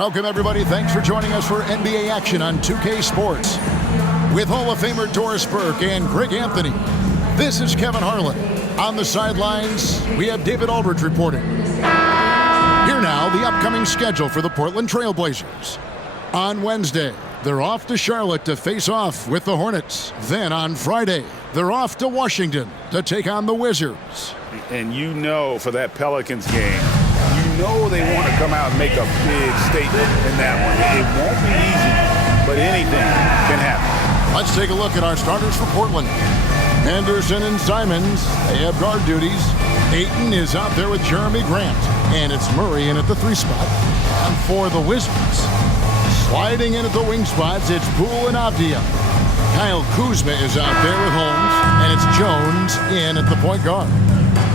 Welcome, everybody. Thanks for joining us for NBA action on 2K Sports. With Hall of Famer Doris Burke and Greg Anthony, this is Kevin Harlan. On the sidelines, we have David Aldridge reporting. Here now, the upcoming schedule for the Portland Trail Blazers. On Wednesday, they're off to Charlotte to face off with the Hornets. Then on Friday, they're off to Washington to take on the Wizards. And you know, for that Pelicans game, you know they want to come out and make a big statement in that one. It won't be easy, but anything can happen. Let's take a look at our starters for Portland. Henderson and Simons, they have guard duties. Ayton is out there with Jeremy Grant. And it's Murray in at the 3 spot. And for the Wizards, sliding in at the wing spots, it's Poole and Avdia. Kyle Kuzma is out there with Holmes. And it's Jones in at the point guard.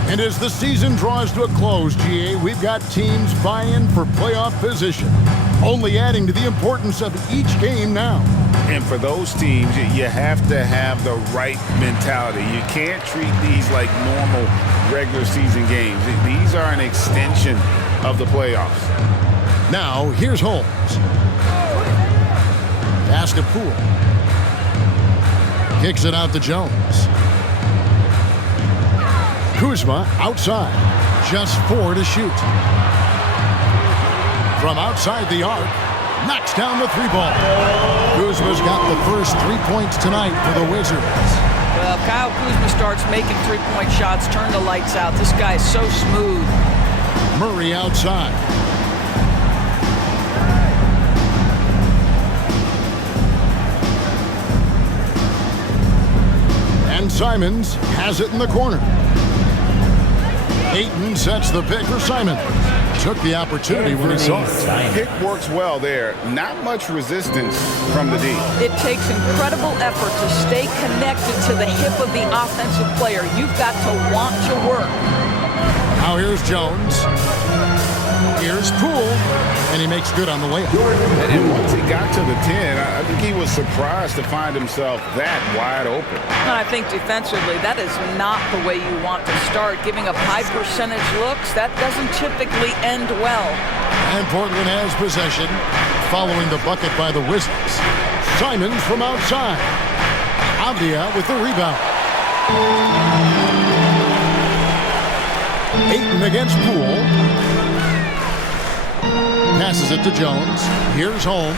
And as the season draws to a close, GA, we've got teams vying for playoff position, only adding to the importance of each game now. And for those teams, you have to have the right mentality. You can't treat these like normal regular season games. These are an extension of the playoffs. Now, here's Holmes. Pass to Poole. Kicks it out to Jones. Kuzma outside, just 4 to shoot. From outside the arc, knocks down the 3-ball. Kuzma's got the first 3 points tonight for the Wizards. Well, Kyle Kuzma starts making 3-point shots, turn the lights out. This guy is so smooth. Murray outside. And Simons has it in the corner. Ayton sets the pick for Simons. Took the opportunity when he saw it. Pick works well there. Not much resistance from the D. It takes incredible effort to stay connected to the hip of the offensive player. You've got to want to work. Now here's Jones. Here's Poole. And he makes good on the layup. And once he got to the 10, I think he was surprised to find himself that wide open. And I think defensively, that is not the way you want to start. Giving up high percentage looks, that doesn't typically end well. And Portland has possession following the bucket by the Wizards. Simons from outside. Avdia with the rebound. Ayton against Poole. Passes it to Jones. Here's Holmes.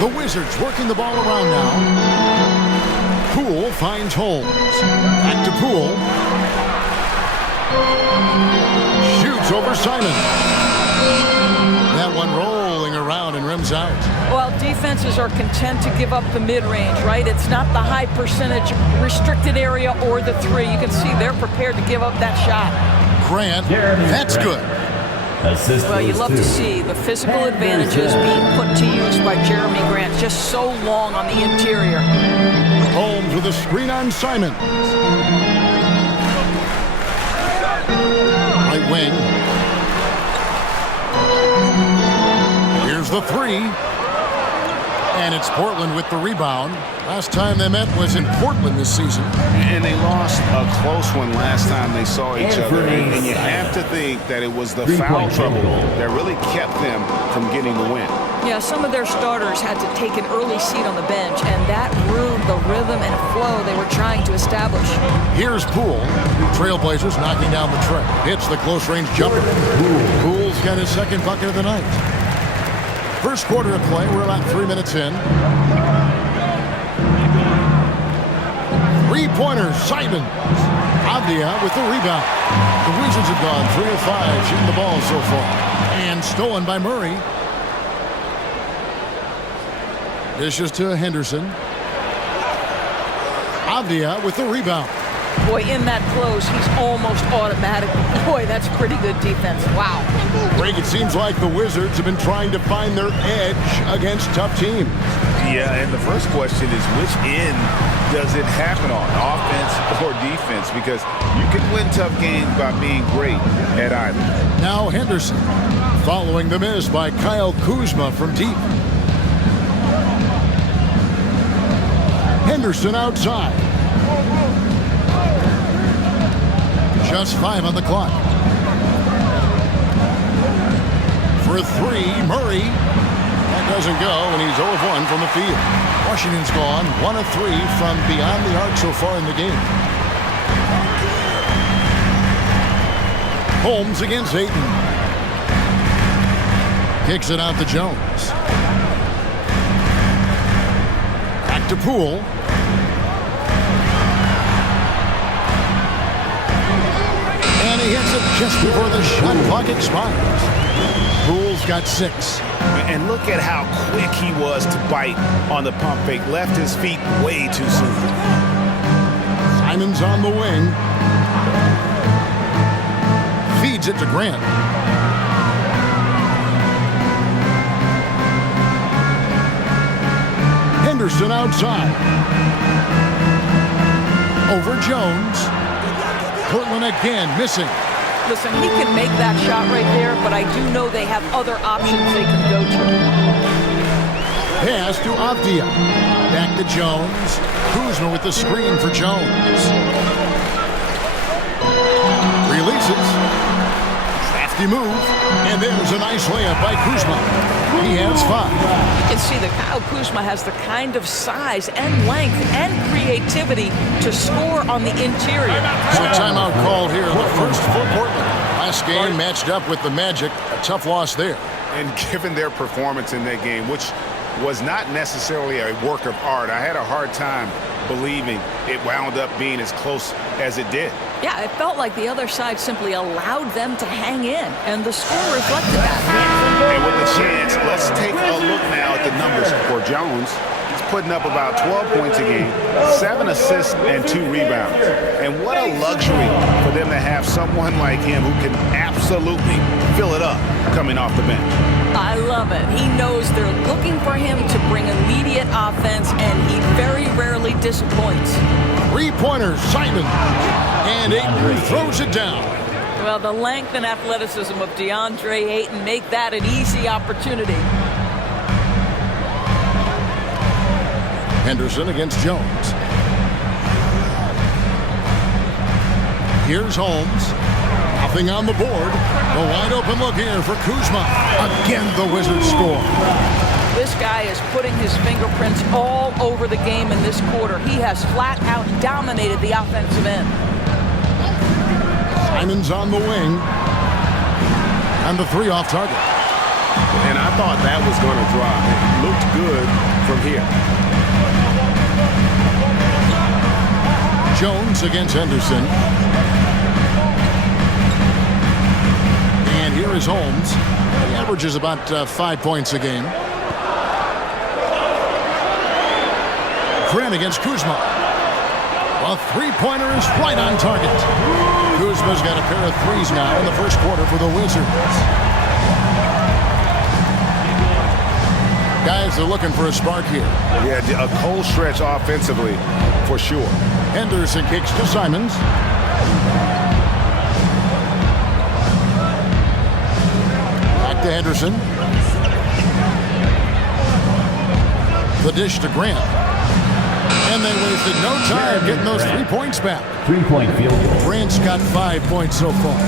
The Wizards working the ball around now. Poole finds Holmes. Back to Poole. Shoots over Simon. That one rolling around and rims out. Well, defenses are content to give up the mid-range, right? It's not the high percentage restricted area or the 3. You can see they're prepared to give up that shot. Grant, that's good. Well, you love to see the physical advantages being put to use by Jeremy Grant. Just so long on the interior. Holmes with a screen on Simon. Right wing. Here's the 3. And it's Portland with the rebound. Last time they met was in Portland this season. And they lost a close one last time they saw each other. And you have to think that it was the foul trouble that really kept them from getting the win. Yeah, some of their starters had to take an early seat on the bench, and that ruined the rhythm and flow they were trying to establish. Here's Poole. Trailblazers knocking down the tray. Hits the close-range jumper. Poole's got his second bucket of the night. First quarter of play, we're about 3 minutes in. 3-pointer, Simons. Avdia with the rebound. The Wizards have gone 3 of 5 shooting the ball so far. And stolen by Murray. Dishes to Henderson. Avdia with the rebound. Boy, in that close, he's almost automatic. Boy, that's pretty good defense. Wow. Greg, it seems like the Wizards have been trying to find their edge against tough teams. Yeah, and the first question is, which end does it happen on, offense or defense? Because you can win tough games by being great at either. Now Henderson, following the miss by Kyle Kuzma from deep. Henderson outside. Just 5 on the clock. for three. Murray. That doesn't go, and he's 0 of 1 from the field. Washington's gone 1 of 3 from beyond the arc so far in the game. Holmes against Ayton. Kicks it out to Jones. Back to Poole. And he hits it just before the shot clock expires. Poole's got 6. And look at how quick he was to bite on the pump fake. Left his feet way too soon. Simon's on the wing. Feeds it to Grant. Henderson outside. Over Jones. Portland again missing. Listen, he can make that shot right there, but I do know they have other options they can go to. Pass to Avdia. Back to Jones. Kuzma with the screen for Jones. Releases. Crafty move. And there's a nice layup by Kuzma. He has 5. You can see that Kyle Kuzma has the kind of size and length and creativity to score on the interior. So timeout called here in the first for Portland. Last game matched up with the Magic. A tough loss there. And given their performance in that game, which was not necessarily a work of art, I had a hard time believing it wound up being as close as it did. Yeah, it felt like the other side simply allowed them to hang in, and the score reflected that. And with the chance, let's take a look now at the numbers for Jones. He's putting up about 12 points a game, 7 assists, and 2 rebounds. And what a luxury for them to have someone like him who can absolutely fill it up coming off the bench. I love it. He knows they're looking for him to bring immediate offense, and he very rarely disappoints. 3-pointer, Simon. And Ayton throws it down. Well, the length and athleticism of DeAndre Ayton make that an easy opportunity. Henderson against Jones. Here's Holmes. Nothing on the board. A wide open look here for Kuzma. Again, the Wizards score. This guy is putting his fingerprints all over the game in this quarter. He has flat out dominated the offensive end. Simon's on the wing. And the 3 off target. And I thought that was going to drop. It looked good from here. Jones against Henderson. And here is Holmes. He averages about 5 points a game. Grant against Kuzma. A 3-pointer is right on target. Kuzma's got a pair of 3s now in the first quarter for the Wizards. Guys are looking for a spark here. Yeah, a cold stretch offensively for sure. Henderson kicks to Simons. Back to Henderson. The dish to Grant. And they wasted no time getting those 3 points back. 3-point field goal. Grant's got 5 points so far.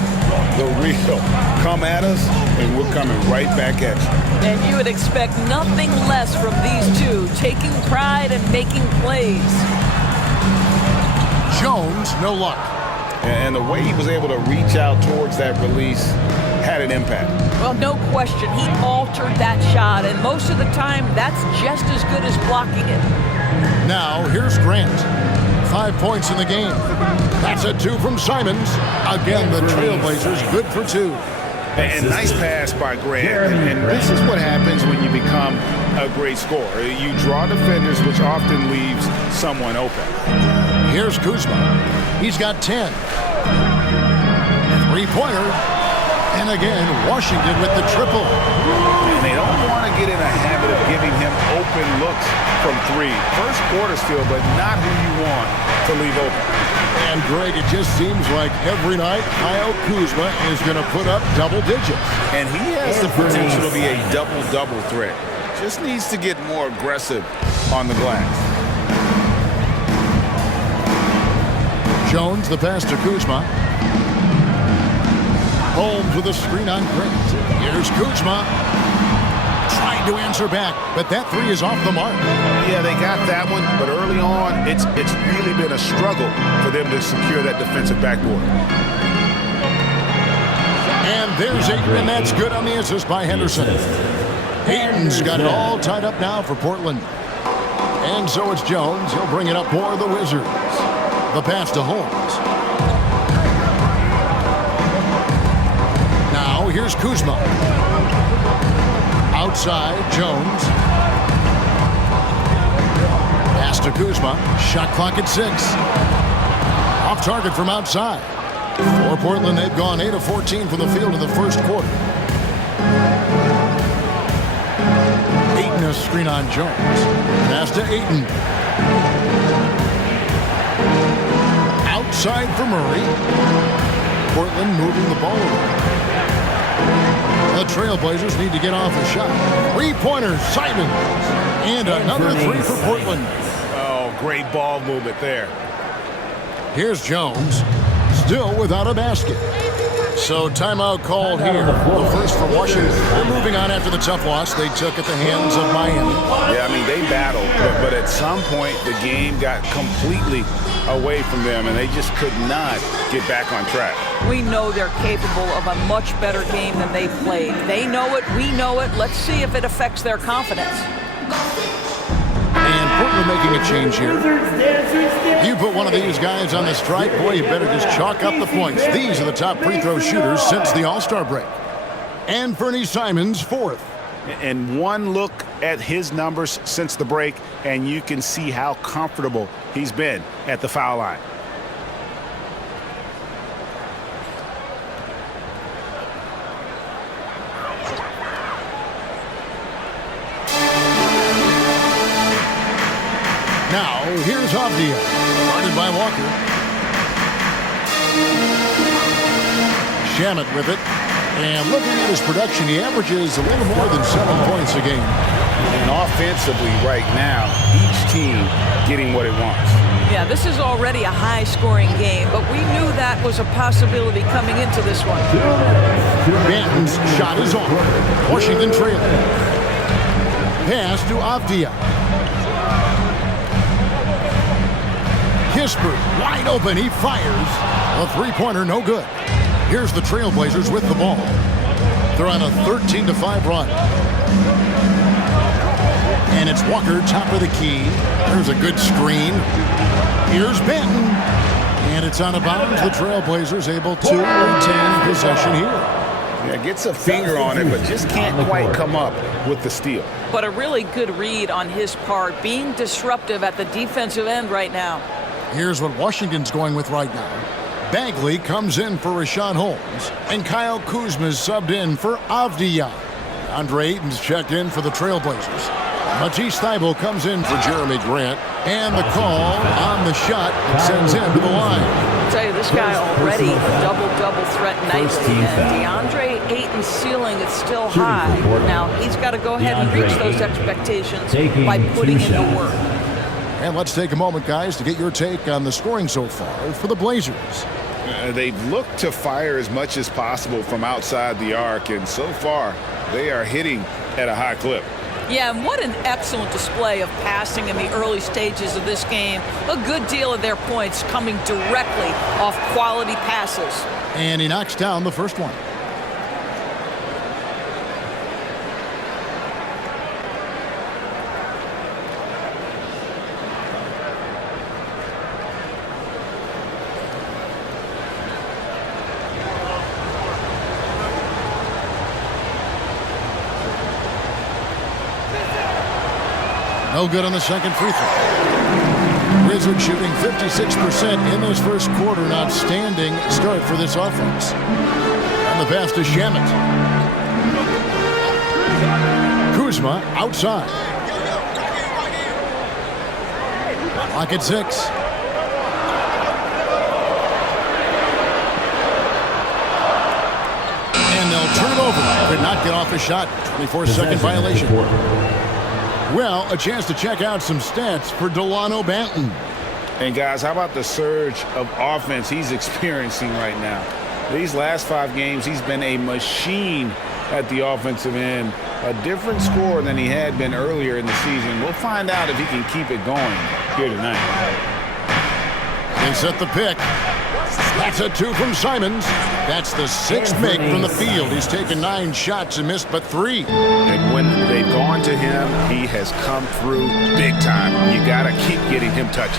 The real come at us, and we're coming right back at you. And you would expect nothing less from these two, taking pride and making plays. Jones, no luck. And the way he was able to reach out towards that release had an impact. Well, no question, he altered that shot, and most of the time, that's just as good as blocking it. Now, here's Grant. 5 points in the game. That's a 2 from Simons. Again, the Trailblazers good for 2. And nice pass by Grant. And this is what happens when you become a great scorer. You draw defenders, which often leaves someone open. Here's Kuzma. He's got 10. 3-pointer. And again, Washington with the triple. And they don't want to get in a habit of giving him open looks from 3. First quarter still, but not who you want to leave open. And Greg, it just seems like every night Kyle Kuzma is going to put up double digits. And he has the potential to be a double-double threat. Just needs to get more aggressive on the glass. Jones, the pass to Kuzma. Holmes with a screen on Grant. Here's Kuzma. Trying to answer back, but that three is off the mark. Yeah, they got that one, but early on, it's really been a struggle for them to secure that defensive backboard. And there's Ayton, and that's good on the assist by Henderson. Ayton's got it all tied up now for Portland. And so it's Jones. He'll bring it up for the Wizards. The pass to Holmes. Now here's Kuzma. Outside, Jones. Pass to Kuzma. Shot clock at 6. Off target from outside. For Portland, they've gone 8 of 14 from the field in the first quarter. Ayton, a screen on Jones. Pass to Ayton. Outside for Murray. Portland moving the ball around. The Trailblazers need to get off a shot. Three-pointer, Simons. And another three for Portland. Oh, great ball movement there. Here's Jones. Still without a basket. So timeout called here. The first for Washington. They're moving on after the tough loss they took at the hands of Miami. Yeah, I mean, they battled, but at some point the game got completely away from them, and they just could not get back on track. We know they're capable of a much better game than they played. They know it, we know it. Let's see if it affects their confidence. And Portland making a change here. You put one of these guys on the strike, boy, you better just chalk up the points. These are the top free throw shooters since the All-Star break. And Fernie Simons, fourth. And one look at his numbers since the break, and you can see how comfortable he's been at the foul line. Now, here's Avdia, guarded by Walker. Shamet with it. And looking at his production, he averages a little more than 7 points a game. And offensively right now, each team getting what it wants. Yeah, this is already a high-scoring game, but we knew that was a possibility coming into this one. Banton's shot is on. Washington trailing. Pass to Avdia. Kispert, wide open, he fires. A three-pointer, no good. Here's the Trailblazers with the ball. They're on a 13-5 run. And it's Walker, top of the key. There's a good screen. Here's Banton. And it's out of bounds. The Trailblazers able to retain possession here. Yeah, gets a finger on it, but just can't quite come up with the steal. But a really good read on his part, being disruptive at the defensive end right now. Here's what Washington's going with right now. Bagley comes in for Rashawn Holmes, and Kyle Kuzma's subbed in for Avdia. Andre Ayton's checked in for the Trailblazers. Matisse Thybulle comes in for Jeremy Grant, and the call on the shot that sends him to the line. I'll tell you, this guy already double threat nightly, and DeAndre Ayton's ceiling is still high. Now, he's got to go ahead and reach those expectations by putting in the work. And let's take a moment, guys, to get your take on the scoring so far for the Blazers. They've looked to fire as much as possible from outside the arc, and so far they are hitting at a high clip. Yeah, and what an excellent display of passing in the early stages of this game. A good deal of their points coming directly off quality passes. And he knocks down the first one. No good on the second free throw. Wizards shooting 56% in this first quarter. An outstanding start for this offense. And the pass to Shamet. Kuzma outside. Clock at 6. And they'll turn it over. Could not get off a shot. 24-second violation. Well, a chance to check out some stats for Delano Banton. And guys, how about the surge of offense he's experiencing right now? These last 5 games, he's been a machine at the offensive end. A different score than he had been earlier in the season. We'll find out if he can keep it going here tonight. They set the pick. That's a 2 from Simons. That's the 6th make from the field. He's taken 9 shots and missed but 3. And when they've gone to him, he has come through big time. You got to keep getting him touches.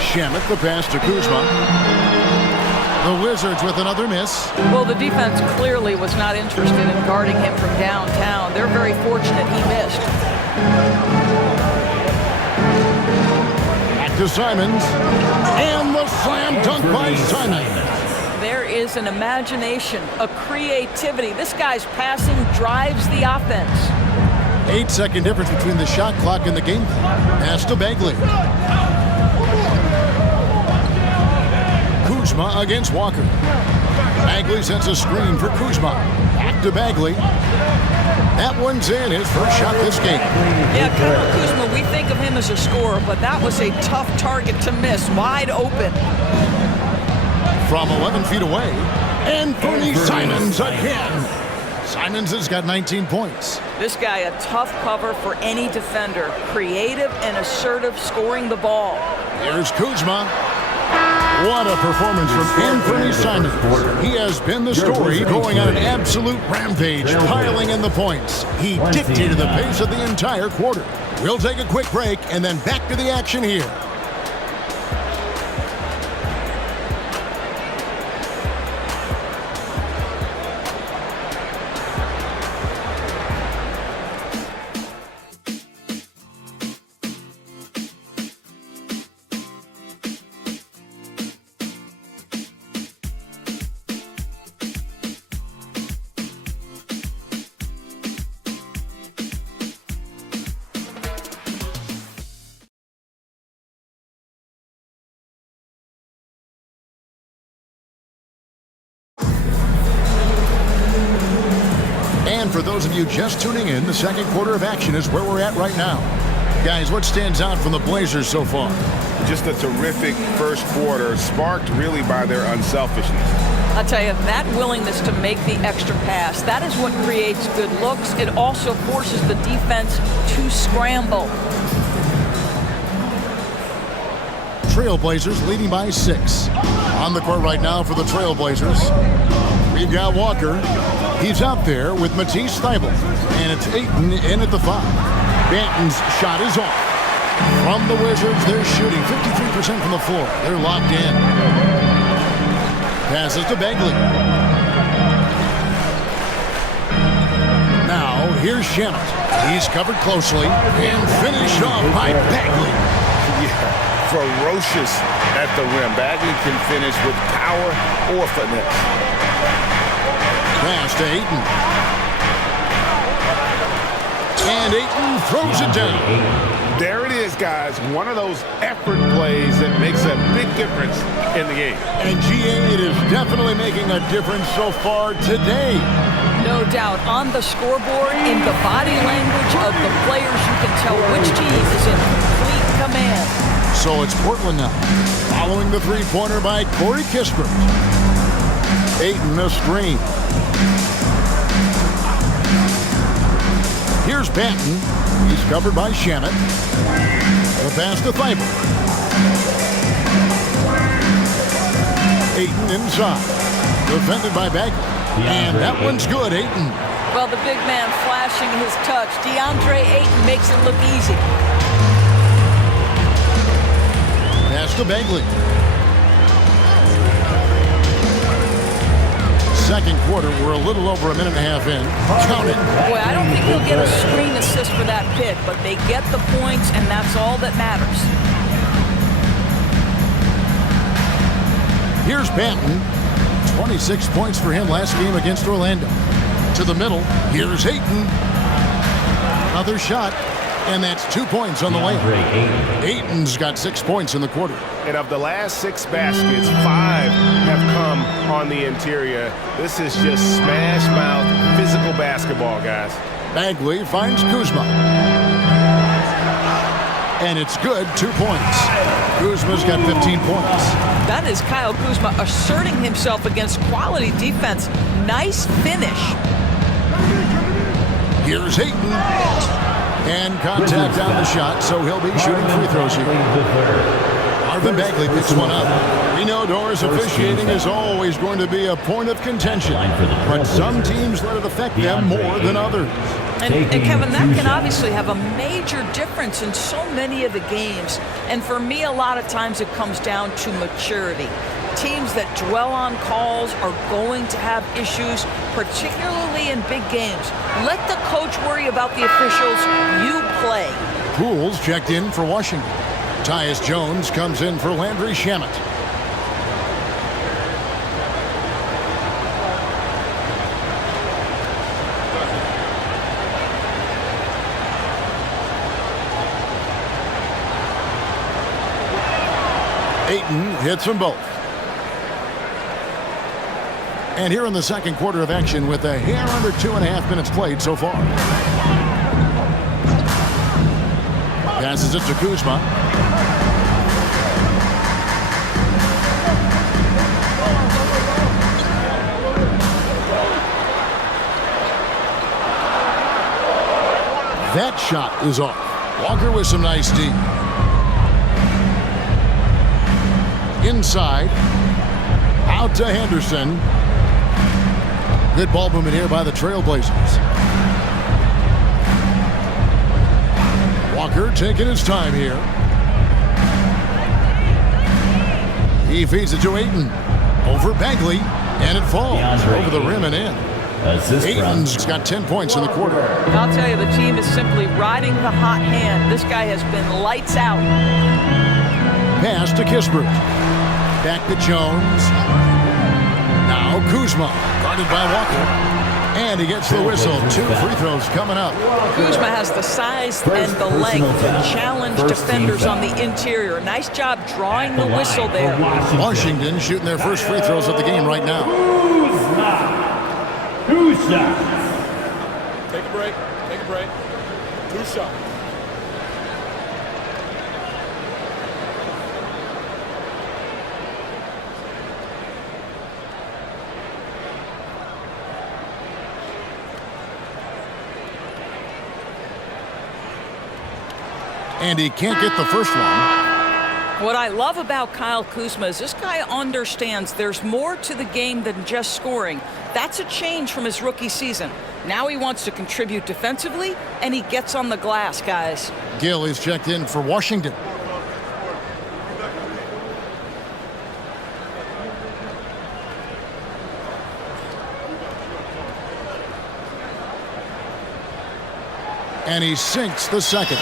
Shamet, the pass to Kuzma. The Wizards with another miss. Well, the defense clearly was not interested in guarding him from downtown. They're very fortunate he missed. Back to Simons. And the slam dunk by Simons. There is an imagination, a creativity. This guy's passing drives the offense. 8-second difference between the shot clock and the game clock. Pass to Bagley. Kuzma against Walker. Bagley sends a screen for Kuzma. Back to Bagley. That one's in, his first shot this game. Yeah, Kyle Kuzma, we think of him as a scorer, but that was a tough target to miss, wide open. From 11 feet away, Anthony Simons again. Simons has got 19 points. This guy, a tough cover for any defender. Creative and assertive scoring the ball. Here's Kuzma. What a performance from Anthony Simons. He has been the story, going on an absolute rampage, piling in the points. He dictated the pace of the entire quarter. We'll take a quick break and then back to the action here. And for those of you just tuning in, the second quarter of action is where we're at right now. Guys, what stands out from the Blazers so far? Just a terrific first quarter, sparked really by their unselfishness. I'll tell you, that willingness to make the extra pass, that is what creates good looks. It also forces the defense to scramble. Trailblazers leading by 6. On the court right now for the Trailblazers, we've got Walker. He's out there with Matisse Thybulle, and it's Ayton in at the 5. Banton's shot is off. From the Wizards, they're shooting 53% from the floor. They're locked in. Passes to Bagley. Now, here's Shamet. He's covered closely and finished off by Bagley. Yeah, ferocious at the rim. Bagley can finish with power or finesse. Pass to Ayton. And Ayton throws it down. There it is, guys. One of those effort plays that makes a big difference in the game. And GA, it is definitely making a difference so far today. No doubt. On the scoreboard, in the body language of the players, you can tell which team is in complete command. So it's Portland now, following the three-pointer by Corey Kispert. Ayton a screen. Here's Banton. He's covered by Shamet. The pass to Thybulle. Ayton inside. Defended by Bagley. And that one's good, Ayton. Well, the big man flashing his touch. DeAndre Ayton makes it look easy. Pass to Bagley. Second quarter, we're a little over a minute and a half in. Count it. Boy, I don't think he'll get a screen assist for that pick, but they get the points, and that's all that matters. Here's Banton. 26 points for him last game against Orlando. To the middle, here's Ayton. Another shot, and that's 2 points on the layup. Ayton's got 6 points in the quarter. And of the last 6 baskets, 5 have come on the interior. This is just smash mouth physical basketball, guys. Bagley finds Kuzma. And it's good, 2 points. Kuzma's got 15 points. That is Kyle Kuzma asserting himself against quality defense. Nice finish. Here's Hayton. And contact on the shot, so he'll be shooting free throws here. Marvin Bagley picks one up. We know Doris officiating is always going to be a point of contention, but some teams let it affect them more than others. And Kevin, that can obviously have a major difference in so many of the games. And for me, a lot of times it comes down to maturity. Teams that dwell on calls are going to have issues, particularly in big games. Let the coach worry about the officials. You play. Pools checked in for Washington. Tyus Jones comes in for Landry Shamet. Ayton hits them both. And here in the second quarter of action with a hair under 2.5 minutes played so far. Passes it to Kuzma. That shot is off. Walker with some nice D. Inside. Out to Henderson. Good ball movement here by the Trailblazers. Walker taking his time here. He feeds it to Ayton. Over Bagley. And it falls over the rim and in. Ayton's got 10 points in the quarter. I'll tell you, the team is simply riding the hot hand. This guy has been lights out. Pass to Kispert. Back to Jones. Now Kuzma, guarded by Walker. And he gets the whistle. 2 free throws coming up. Kuzma has the size and the length to challenge defenders on the interior. Nice job drawing the whistle there. Washington shooting their first free throws of the game right now. Two shots. Take a break. Take a break. 2 shots. And he can't get the first one. What I love about Kyle Kuzma is this guy understands there's more to the game than just scoring. That's a change from his rookie season. Now he wants to contribute defensively, and he gets on the glass, guys. Gill is checked in for Washington. And he sinks the second.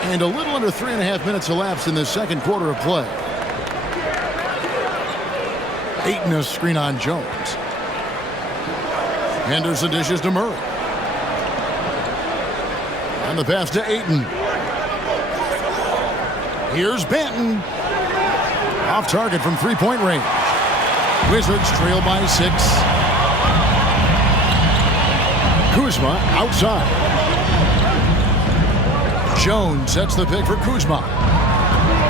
And a little under 3.5 minutes elapsed in the second quarter of play. Ayton a screen on Jones. Henderson dishes to Murray. And the pass to Ayton. Here's Banton. Off target from 3-point range. Wizards trail by 6. Kuzma outside. Jones sets the pick for Kuzma.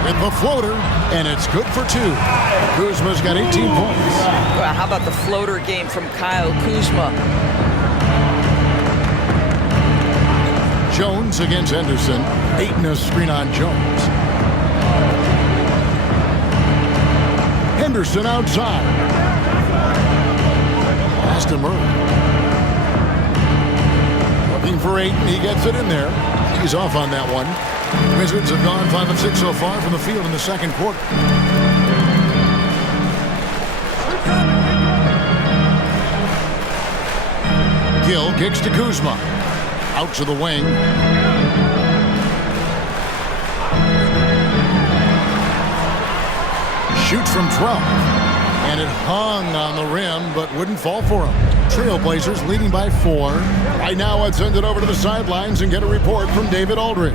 With the floater, and it's good for 2. Kuzma's got 18 points. Well, how about the floater game from Kyle Kuzma? Jones against Henderson. Ayton a screen on Jones. Henderson outside. Pass to Murray. Looking for Ayton. He gets it in there. He's off on that one. Wizards have gone 5 of 6 so far from the field in the second quarter. Gill kicks to Kuzma. Out to the wing. Shoots from 12. And it hung on the rim, but wouldn't fall for him. Trailblazers leading by 4. Right now, let's send it over to the sidelines and get a report from David Aldridge.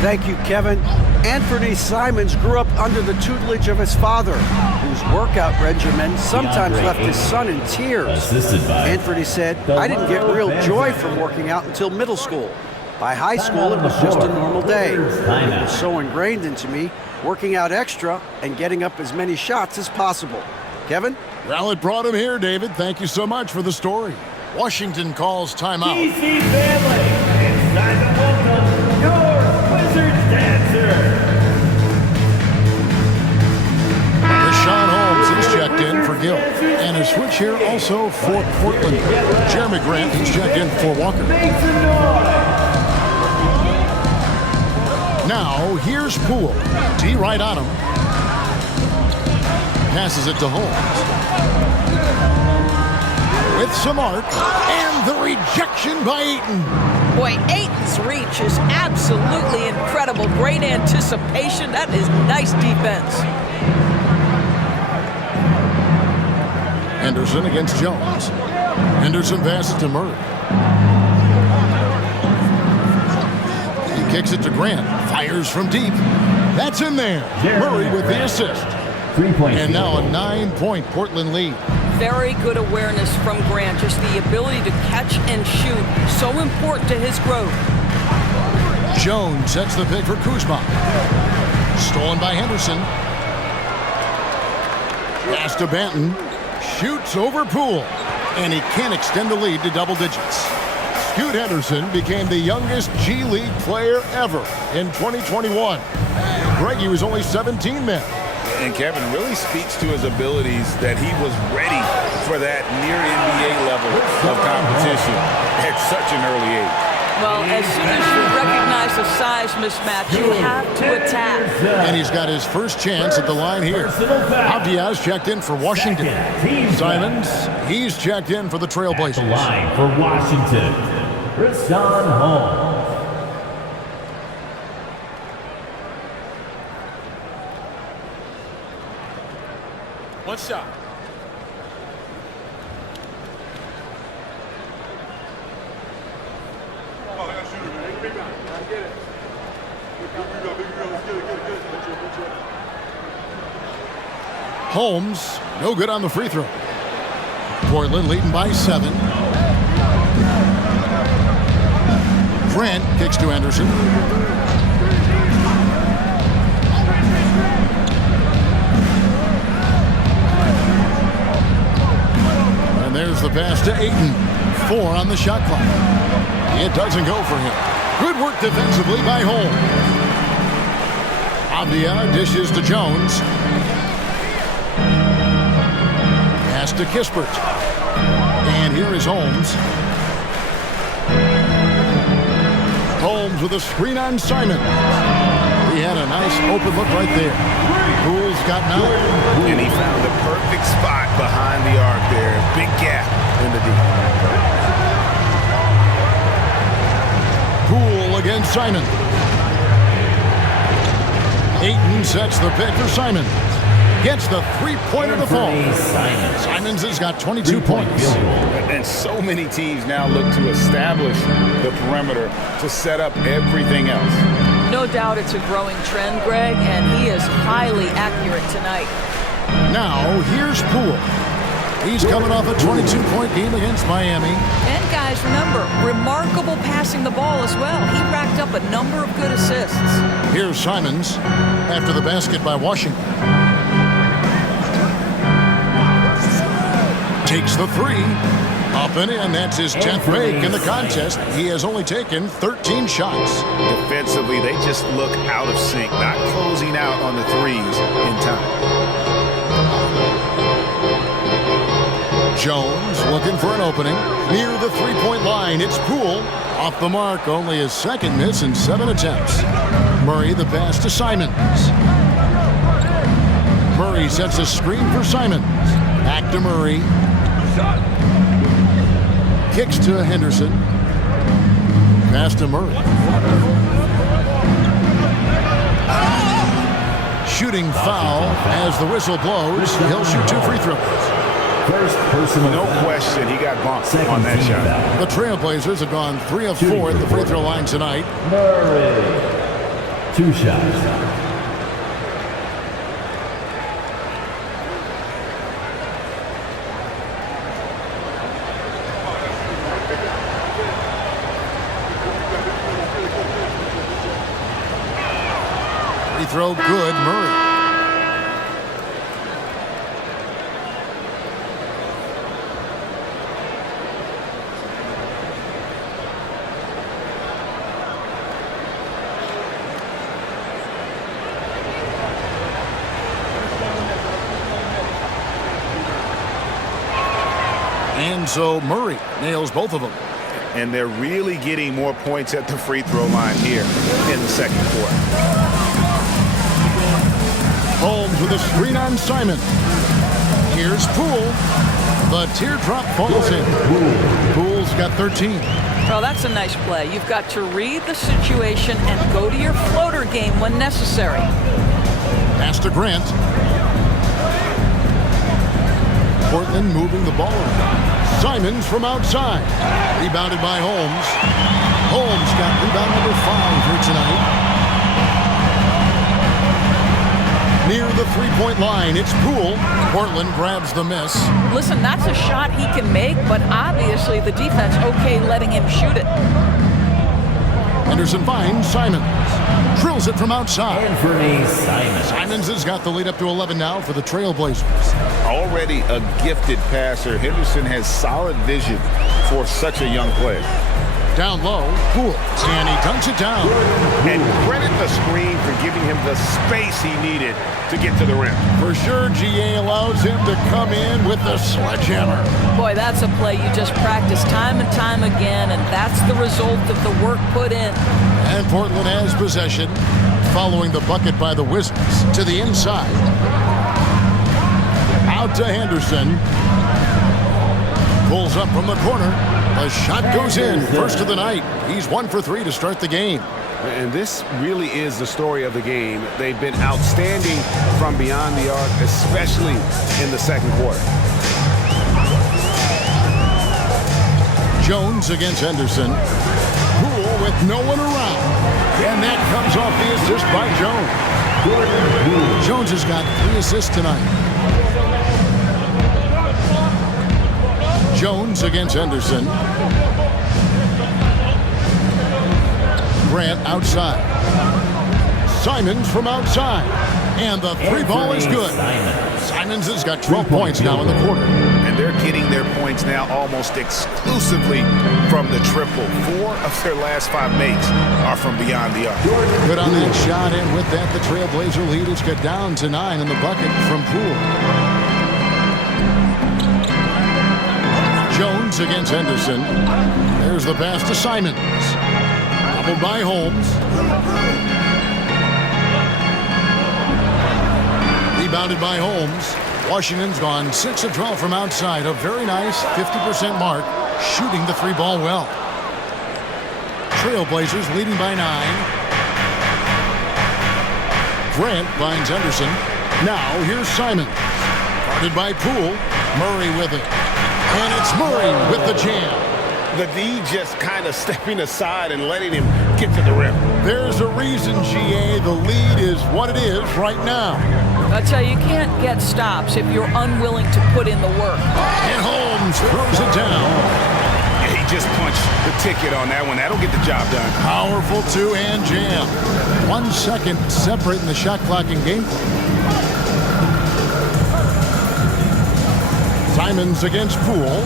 Thank you, Kevin. Anthony Simons grew up under the tutelage of his father, whose workout regimen sometimes left his son in tears. Anthony said, "I didn't get real joy from working out until middle school. By high school, it was just a normal day. It was so ingrained into me working out extra and getting up as many shots as possible. Kevin? Well, it brought him here, David. Thank you so much for the story. Washington calls timeout. DC family, it's time to welcome your Wizards dancer. Rashawn Holmes is checked in for Gill. And a switch here also for Portland. Jeremy Grant is checked in for Walker. Make some noise. Now, here's Poole. D right on him. Passes it to Holmes. With some art. And the rejection by Ayton. Boy, Ayton's reach is absolutely incredible. Great anticipation. That is nice defense. Henderson against Jones. Henderson passes to Murray. He kicks it to Grant. Fires from deep. That's in there. Murray with the assist. 3-point. And now a 9-point Portland lead. Very good awareness from Grant. Just the ability to catch and shoot. So important to his growth. Jones sets the pick for Kuzma. Stolen by Henderson. Pass to Banton. Shoots over Poole. And he can't extend the lead to double digits. Scoot Henderson became the youngest G League player ever in 2021. Greggy was only 17 then. And Kevin really speaks to his abilities that he was ready for that near NBA level of competition at such an early age. Well, as soon as you recognize the size mismatch, you have to attack. And he's got his first chance at the line here. Abdiaz checked in for Washington. Simons, he's checked in for the Trailblazers. The line for Washington, Rashawn Holmes. One shot. Holmes, no good on the free throw. Portland leading by 7. Grant kicks to Anderson. And there's the pass to Ayton. 4 on the shot clock. It doesn't go for him. Good work defensively by Holmes. Abdia dishes to Jones. Pass to Kispert. And here is Holmes. Holmes with a screen on Simon. He had a nice open look right there. Poole's got 9. And he found the perfect spot behind the arc there. Big gap in the deep. Poole against Simon. Ayton sets the pick for Simon. Gets the three-pointer to fall. Simons has got 22 points. And so many teams now look to establish the perimeter to set up everything else. No doubt it's a growing trend, Greg, and he is highly accurate tonight. Now, here's Poole. He's coming off a 22-point game against Miami. And guys, remember, remarkable passing the ball as well. He racked up a number of good assists. Here's Simons after the basket by Washington. Takes the 3. Up and in. That's his 10th make in the contest. He has only taken 13 shots. Defensively, they just look out of sync, not closing out on the threes in time. Jones looking for an opening. Near the three-point line, it's Poole. Off the mark, only his second miss in 7 attempts. Murray the pass to Simons. Murray sets a screen for Simons. Back to Murray. Kicks to Henderson. Pass to Murray. Shooting foul as the whistle blows. He'll shoot 2 free throws. First personal No foul. question, he got bumped on that shot. The Trailblazers have gone 3 of 4 at the free throw line tonight. Murray. 2 shots. free throw, good. Murray. And so Murray nails both of them. And they're really getting more points at the free throw line here in the second quarter. Holmes with a screen on Simon. Here's Poole. The teardrop falls in. Poole's got 13. Well, that's a nice play. You've got to read the situation and go to your floater game when necessary. Pass to Grant. Portland moving the ball around. Simons from outside. Rebounded by Holmes. Holmes got rebound number 5 here tonight. Near the three-point line, it's Poole. Portland grabs the miss. Listen, that's a shot he can make, but obviously the defense okay letting him shoot it. Henderson finds Simons. Drills it from outside. Anthony Simons. Simons has got the lead up to 11 now for the Trailblazers. Already a gifted passer, Henderson has solid vision for such a young player. Down low, Poole, and he dunks it down. And credit the screen for giving him the space he needed to get to the rim. For sure, GA allows him to come in with the sledgehammer. Boy, that's a play you just practice time and time again, and that's the result of the work put in. And Portland has possession, following the bucket by the Wizards to the inside. Out to Henderson. Pulls up from the corner. The shot goes in. First of the night. He's 1 for 3 to start the game. And this really is the story of the game. They've been outstanding from beyond the arc, especially in the second quarter. Jones against Henderson. Poole with no one around. And that comes off the assist by Jones. Jones has got 3 assists tonight. Jones against Henderson. Grant outside. Simons from outside. And the three ball is good. Simons has got 12 points now in the quarter. And they're getting their points now almost exclusively from the triple. 4 of their last 5 makes are from beyond the arc. Good on that shot, and with that, the Trailblazer lead has got down to 9 in the bucket from Poole. Jones against Henderson. There's the pass to Simons. Doubled by Holmes. Rebounded by Holmes. Washington's gone 6 of 12 from outside. A very nice 50% mark, shooting the 3 ball well. Trailblazers leading by 9. Grant finds Henderson. Now here's Simons. Guarded by Poole. Murray with it. And it's Murray with the jam. The D just kind of stepping aside and letting him get to the rim. There's a reason, GA. The lead is what it is right now. I tell you, you can't get stops if you're unwilling to put in the work. And Holmes throws it down. He just punched the ticket on that one. That'll get the job done. Powerful 2-hand jam. 1 second separating the shot clock and game. Simons against Poole.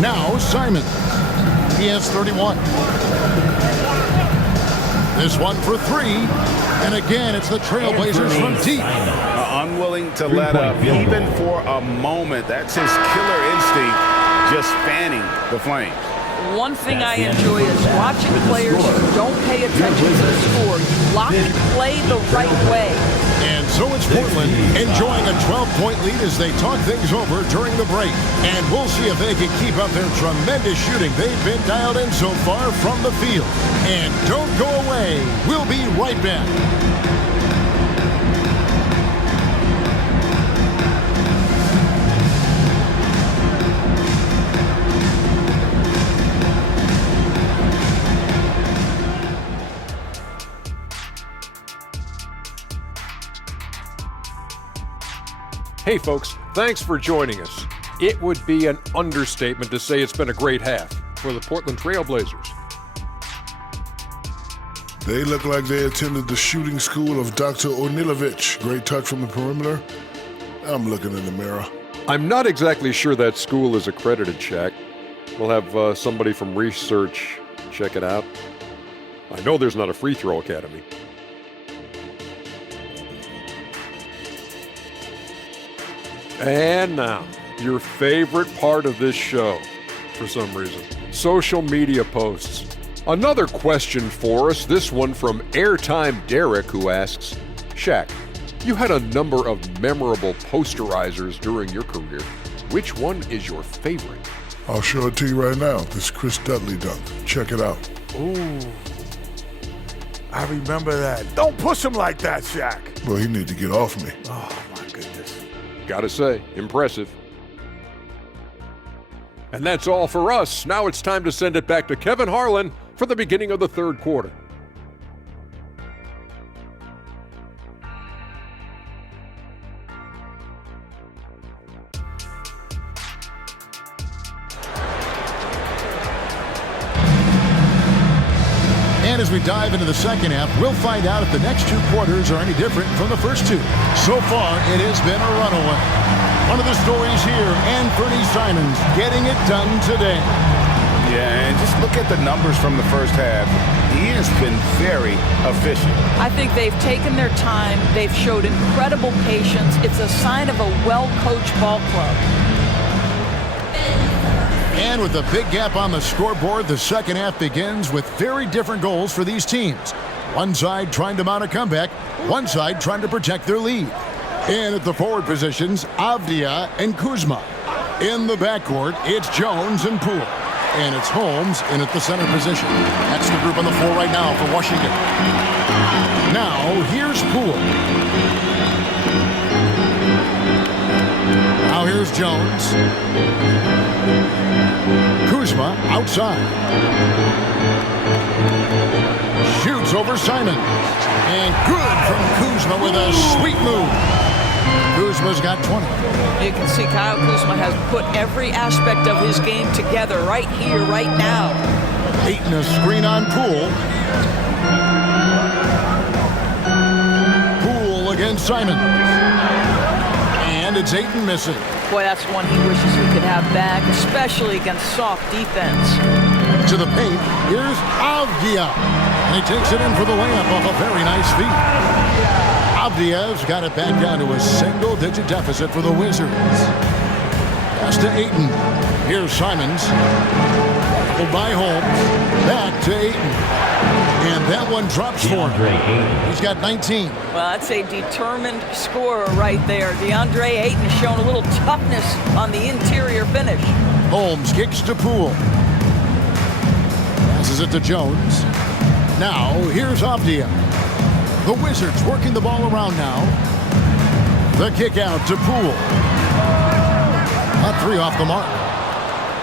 Now Simons. He has 31. This one for 3. And again, it's the Trailblazers from deep. Unwilling to let up even for a moment. That's his killer instinct, just fanning the flames. One thing I enjoy is watching players who don't pay attention to the score. You lock and play the right way. And so it's Portland enjoying a 12-point lead as they talk things over during the break. And we'll see if they can keep up their tremendous shooting they've been dialed in so far from the field. And don't go away. We'll be right back. Hey folks, thanks for joining us. It would be an understatement to say it's been a great half for the Portland Trailblazers. They look like they attended the shooting school of Dr. Onilovich. Great touch from the perimeter. I'm looking in the mirror. I'm not exactly sure that school is accredited, Shaq. We'll have somebody from research check it out. I know there's not a free throw academy. And now, your favorite part of this show, for some reason. Social media posts. Another question for us, this one from Airtime Derek, who asks, Shaq, you had a number of memorable posterizers during your career. Which one is your favorite? I'll show it to you right now. This Chris Dudley dunk. Check it out. Ooh. I remember that. Don't push him like that, Shaq. Well, he need to get off me. Oh, my goodness. Gotta say, impressive. And that's all for us. Now it's time to send it back to Kevin Harlan for the beginning of the third quarter. And as we dive into the second half, we'll find out if the next two quarters are any different from the first two. So far, it has been a runaway. One of the stories here, Anthony Simons getting it done today. Yeah, and just look at the numbers from the first half. He has been very efficient. I think they've taken their time. They've showed incredible patience. It's a sign of a well-coached ball club. And with a big gap on the scoreboard, the second half begins with very different goals for these teams. One side trying to mount a comeback, one side trying to protect their lead. And at the forward positions, Avdia and Kuzma. In the backcourt, it's Jones and Poole. And it's Holmes in at the center position. That's the group on the floor right now for Washington. Now, here's Poole. Now here's Jones. Kuzma outside. Shoots over Simon. And good from Kuzma with a sweet move. Kuzma's got 20. You can see Kyle Kuzma has put every aspect of his game together right here, right now. Ayton a screen on Poole. Poole against Simon. And it's Ayton missing. Boy, that's one he wishes he could have back, especially against soft defense. To the paint, here's Avdia. And he takes it in for the layup off a very nice feed. Avdia's got it back down to a single-digit deficit for the Wizards. Pass to Ayton. Here's Simons. Pulled by Holmes. Back to Ayton. And that one drops for him. He's got 19. Well, that's a determined scorer right there. DeAndre Ayton has shown a little toughness on the interior finish. Holmes kicks to Poole. Passes it to Jones. Now, here's Avdia. The Wizards working the ball around now. The kick out to Poole. A three off the mark.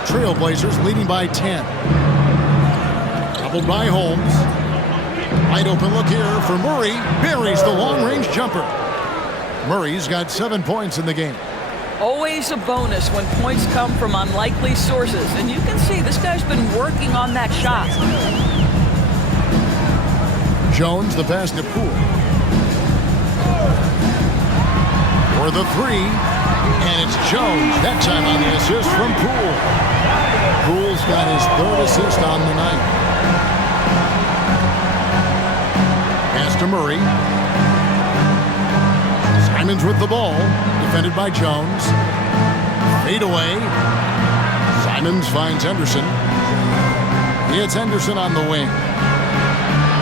Trailblazers leading by 10. Doubled by Holmes. Wide open look here for Murray. Buries the long-range jumper. Murray's got 7 points in the game. Always a bonus when points come from unlikely sources. And you can see this guy's been working on that shot. Jones, the pass to Poole. For the three. And it's Jones. That time on the assist from Poole. Poole's got his third assist on the night. Pass to Murray. Simons with the ball. Defended by Jones. Fade away. Simons finds Henderson. It's Henderson on the wing.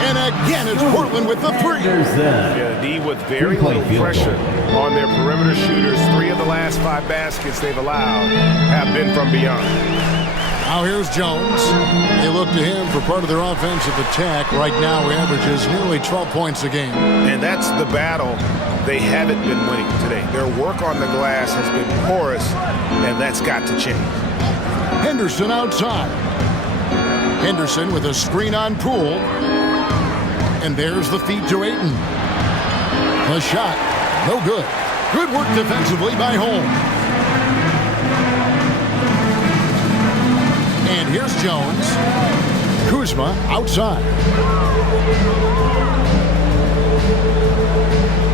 And again, it's Portland with the three. Yeah, the D with very little pressure on their perimeter shooters. 3 of the last 5 baskets they've allowed have been from beyond. Now here's Jones. They look to him for part of their offensive attack. Right now, he averages nearly 12 points a game. And that's the battle they haven't been winning today. Their work on the glass has been porous, and that's got to change. Henderson outside. Henderson with a screen on Poole. And there's the feed to Ayton. The shot, no good. Good work defensively by Holmes. And here's Jones. Kuzma outside.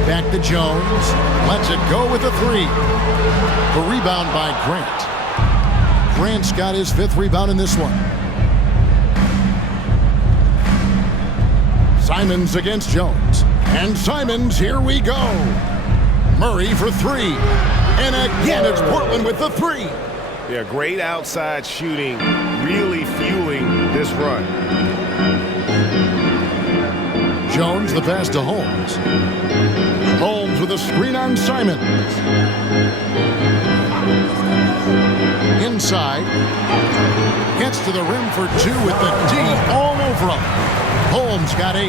Back to Jones. Lets it go with a three. The rebound by Grant. Grant's got his 5th rebound in this one. Simons against Jones. And Simons, here we go. Murray for 3. And again, it's Portland with the 3. Yeah, great outside shooting, really fueling this run. Jones, the pass to Holmes. Holmes with a screen on Simons. Inside. Gets to the rim for 2 with the D all over him. Holmes got 8.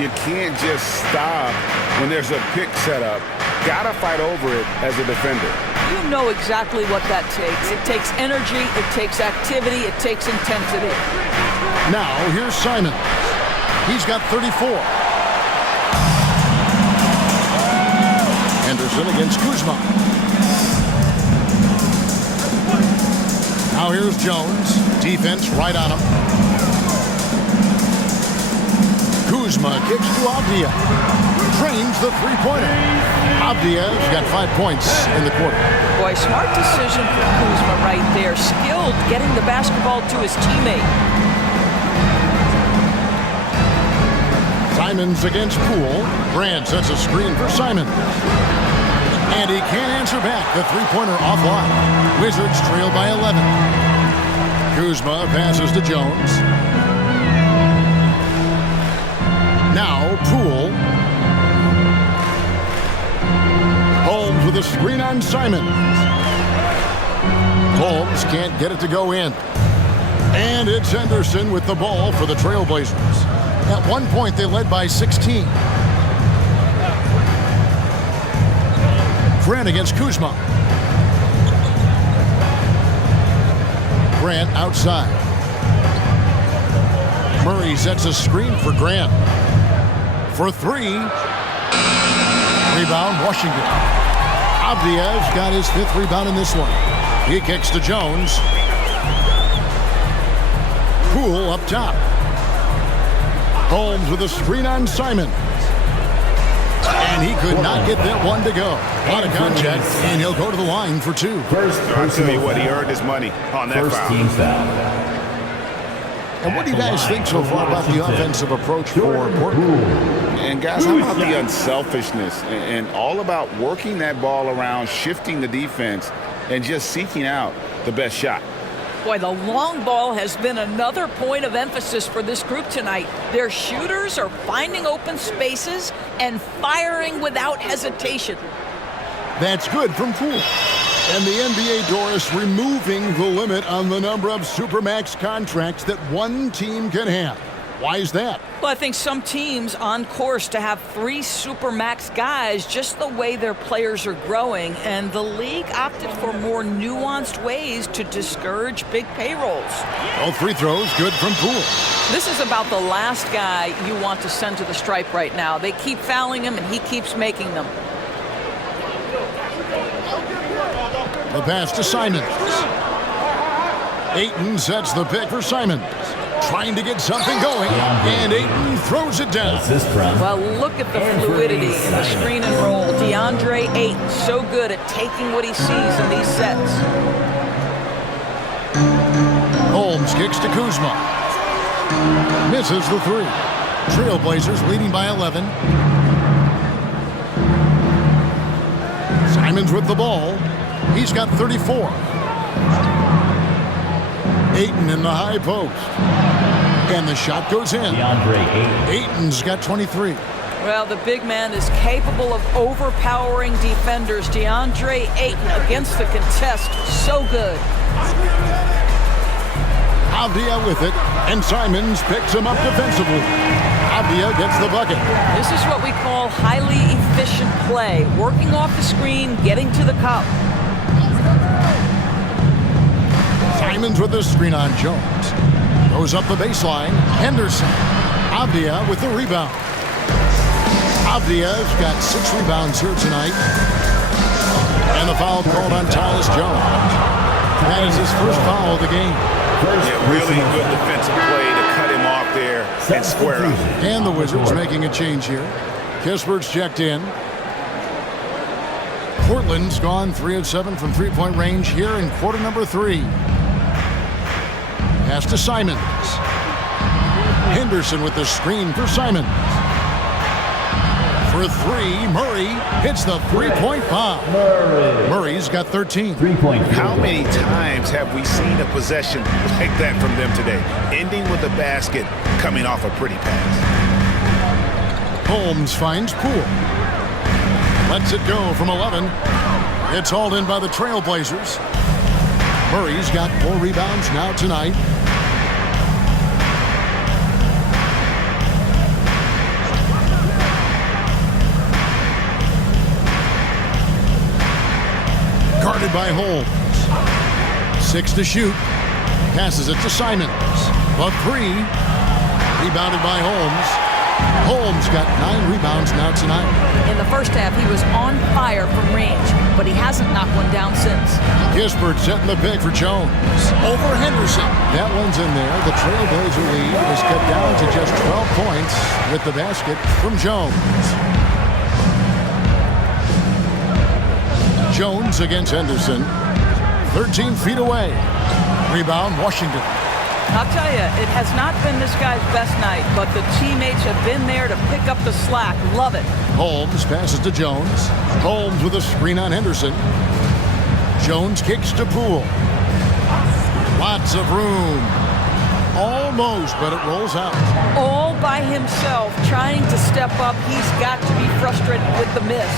You can't just stop when there's a pick set up. Gotta fight over it as a defender. You know exactly what that takes. It takes energy, it takes activity, it takes intensity. Now, here's Simons. He's got 34. Henderson against Kuzma. Now here's Jones. Defense right on him. Kuzma kicks to Avdia. Trains the three-pointer. Avdia's got 5 points in the quarter. Boy, smart decision from Kuzma right there. Skilled getting the basketball to his teammate. Simons against Poole. Grant sets a screen for Simons. And he can't answer back. The three-pointer offline. Wizards trail by 11. Kuzma passes to Jones. Now Poole. Holmes with a screen on Simons. Holmes can't get it to go in. And it's Henderson with the ball for the Trailblazers. At one point, they led by 16. Grant against Kuzma. Grant outside. Murray sets a screen for Grant. For 3. Rebound, Washington. Avdia's got his 5th rebound in this one. He kicks to Jones. Poole up top. Holmes with a screen on Simons. And he could not get that one to go. A lot of contact, and he'll go to the line for 2. I'll tell you what, he earned his money on that foul. Team foul. And what do you guys think so far about the offensive approach for Portland? And guys, how about the unselfishness and all about working that ball around, shifting the defense, and just seeking out the best shot? Boy, the long ball has been another point of emphasis for this group tonight. Their shooters are finding open spaces and firing without hesitation. That's good from Poole. And the NBA, Doris, removing the limit on the number of Supermax contracts that one team can have. Why is that? Well, I think some teams on course to have 3 Supermax guys just the way their players are growing, and the league opted for more nuanced ways to discourage big payrolls. All free throws good from Poole. This is about the last guy you want to send to the stripe right now. They keep fouling him, and he keeps making them. The pass to Simons. Ayton sets the pick for Simons. Trying to get something going, and Ayton throws it down. Well, look at the fluidity in the screen and roll. DeAndre Ayton, so good at taking what he sees in these sets. Holmes kicks to Kuzma. Misses the 3. Trailblazers leading by 11. Simons with the ball. He's got 34. Ayton in the high post. And the shot goes in. Ayton's got 23. Well, the big man is capable of overpowering defenders. DeAndre Ayton against the contest. So good. Avdia with it, and Simons picks him up defensively. Avdia gets the bucket. This is what we call highly efficient play. Working off the screen, getting to the cup. Simons with the screen on Jones. Goes up the baseline. Henderson. Avdia with the rebound. Avdia's got 6 rebounds here tonight. And the foul called on Tyus Jones. That is his first foul of the game. Yeah, really good defensive play to cut him off. out there and square up. And the Wizards making a change here. Kispert's checked in. Portland's gone 3 of 7 from three-point range here in quarter number 3. Pass to Simons. Henderson with the screen for Simons. For 3, Murray hits the three-point bomb. Murray's got 13. How many times have we seen a possession like that from them today? Ending with a basket, coming off a pretty pass. Holmes finds Poole. Lets it go from 11. It's hauled in by the Trailblazers. Murray's got 4 rebounds now tonight. Guarded by Holmes. 6 to shoot. Passes it to Simons. A 3. Rebounded by Holmes. Holmes got 9 rebounds now tonight. In the first half, he was on fire from range, but he hasn't knocked one down since. Kispert setting the pick for Jones. Over Henderson. That one's in there. The Trailblazer lead is cut down to just 12 points with the basket from Jones. Jones against Henderson. 13 feet away. Rebound, Washington. I'll tell you, it has not been this guy's best night, but the teammates have been there to pick up the slack. Love it. Holmes passes to Jones. Holmes with a screen on Henderson. Jones kicks to Poole. Lots of room. Almost, but it rolls out. All by himself, trying to step up. He's got to be frustrated with the miss.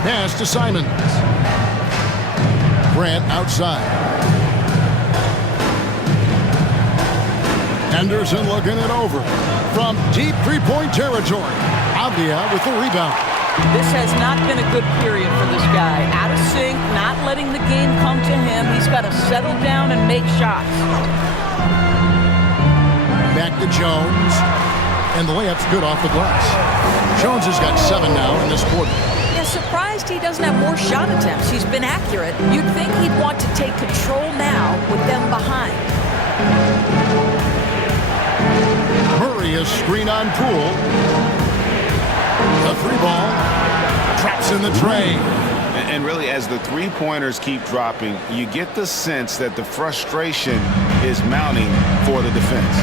Pass to Simons. Grant outside. Henderson looking it over. From deep three-point territory. Avdia with the rebound. This has not been a good period for this guy. Out of sync, not letting the game come to him. He's got to settle down and make shots. Back to Jones. And the layup's good off the glass. Jones has got 7 now in this quarter. Yeah, surprised he doesn't have more shot attempts. He's been accurate. You'd think he'd want to take control now with them behind. Murray is screen on Poole. A 3-ball. Traps in the tray. And really, as the three-pointers keep dropping, you get the sense that the frustration is mounting for the defense.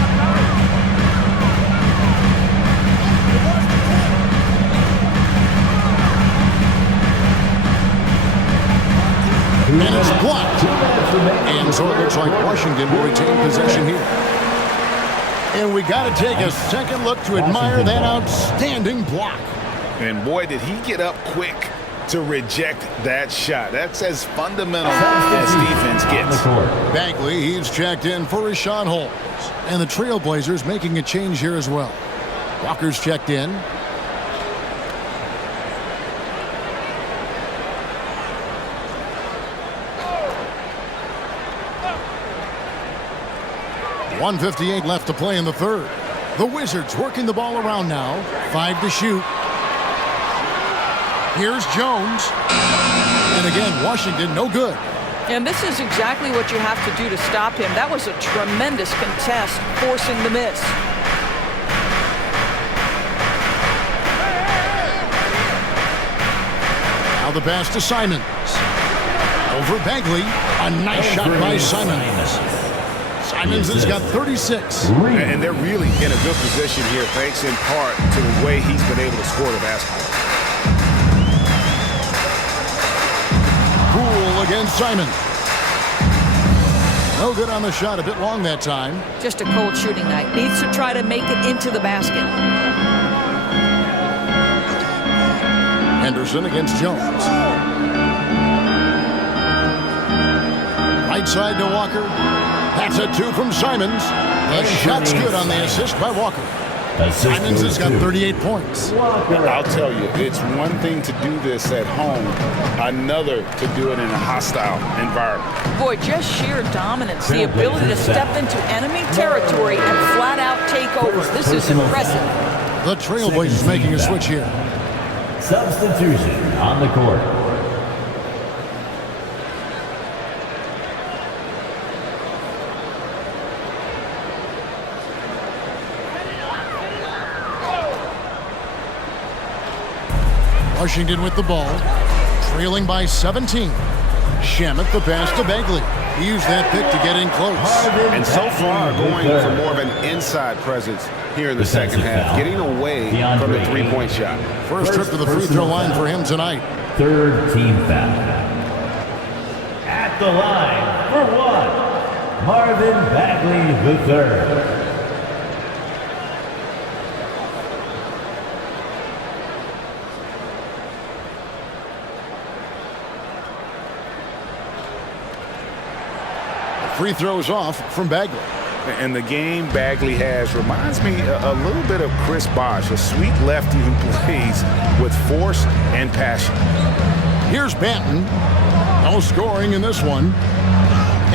And it's blocked. And so it looks like Washington will retain possession here. And we got to take a second look to admire that outstanding block. And boy, did he get up quick to reject that shot. That's as fundamental as defense gets. Bagley, he's checked in for Rashawn Holmes. And the Trailblazers making a change here as well. Walker's checked in. .158 left to play in the third. The Wizards working the ball around now. 5 to shoot. Here's Jones. And again, Washington, no good. And this is exactly what you have to do to stop him. That was a tremendous contest, forcing the miss. Now the pass to Simons. Over Bagley. A nice shot by Simons. Simons has got 36. And they're really in a good position here, thanks in part to the way he's been able to score the basketball. Poole against Simons. No good on the shot, a bit long that time. Just a cold shooting night. Needs to try to make it into the basket. Henderson against Jones. Right side to Walker. That's a 2 from Simons. The shot's good on the assist by Walker. Simons has got 38 points. I'll tell you, it's one thing to do this at home, another to do it in a hostile environment. Boy, just sheer dominance, the ability to step into enemy territory and flat out take over. This is impressive. The Trailblazers making a switch here. Substitution on the court. Washington with the ball, trailing by 17. Shamet the pass to Bagley. He used that pick to get in close. And so far, going for more of an inside presence here in the second half, getting away from the three-point shot. First trip to the free throw line for him tonight. Third team foul. At the line for one, Marvin Bagley III. Free throws off from Bagley. And the game Bagley has reminds me a little bit of Chris Bosh, a sweet lefty who plays with force and passion. Here's Banton. No scoring in this one.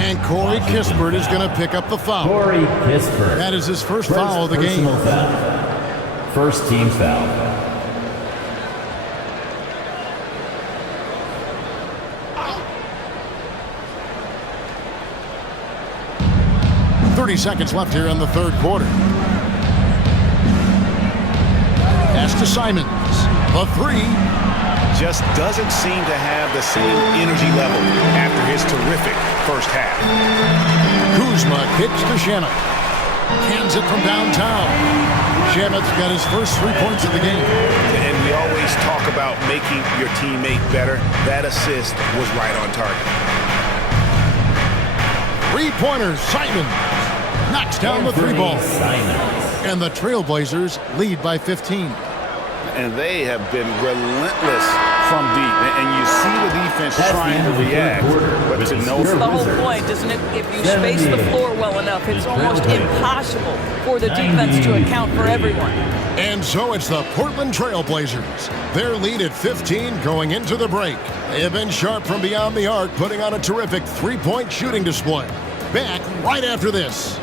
And Corey Kispert is going to pick up the foul. Corey Kispert. That is his first foul of the game. Foul. First team foul. 30 seconds left here in the third quarter. Pass to Simons. The three. Just doesn't seem to have the same energy level after his terrific first half. Kuzma kicks to Shamet. Cans it from downtown. Shamet's got his first 3 points of the game. And we always talk about making your teammate better. That assist was right on target. Three-pointers, Simons knocks down the three ball. And the Trailblazers lead by 15. And they have been relentless from deep. And you see the defense trying to react. But to know the whole point, isn't it? If you space the floor well enough, it's almost impossible for the defense to account for everyone. And so it's the Portland Trailblazers. Their lead at 15 going into the break. They have been sharp from beyond the arc, putting on a terrific three-point shooting display. Back right after this.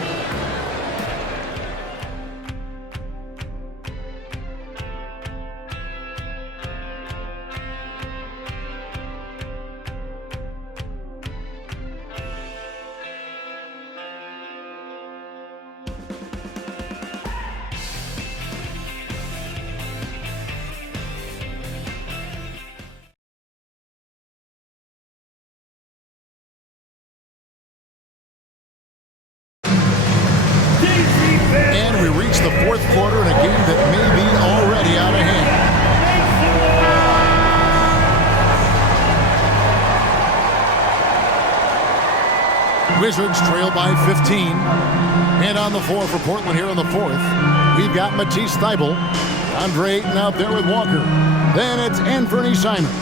And we reach the fourth quarter in a game that may be already out of hand. Wizards trail by 15. And on the floor for Portland here in the fourth, we've got Matisse Thybulle. Andre Ayton out there with Walker. Then it's Anthony Simons.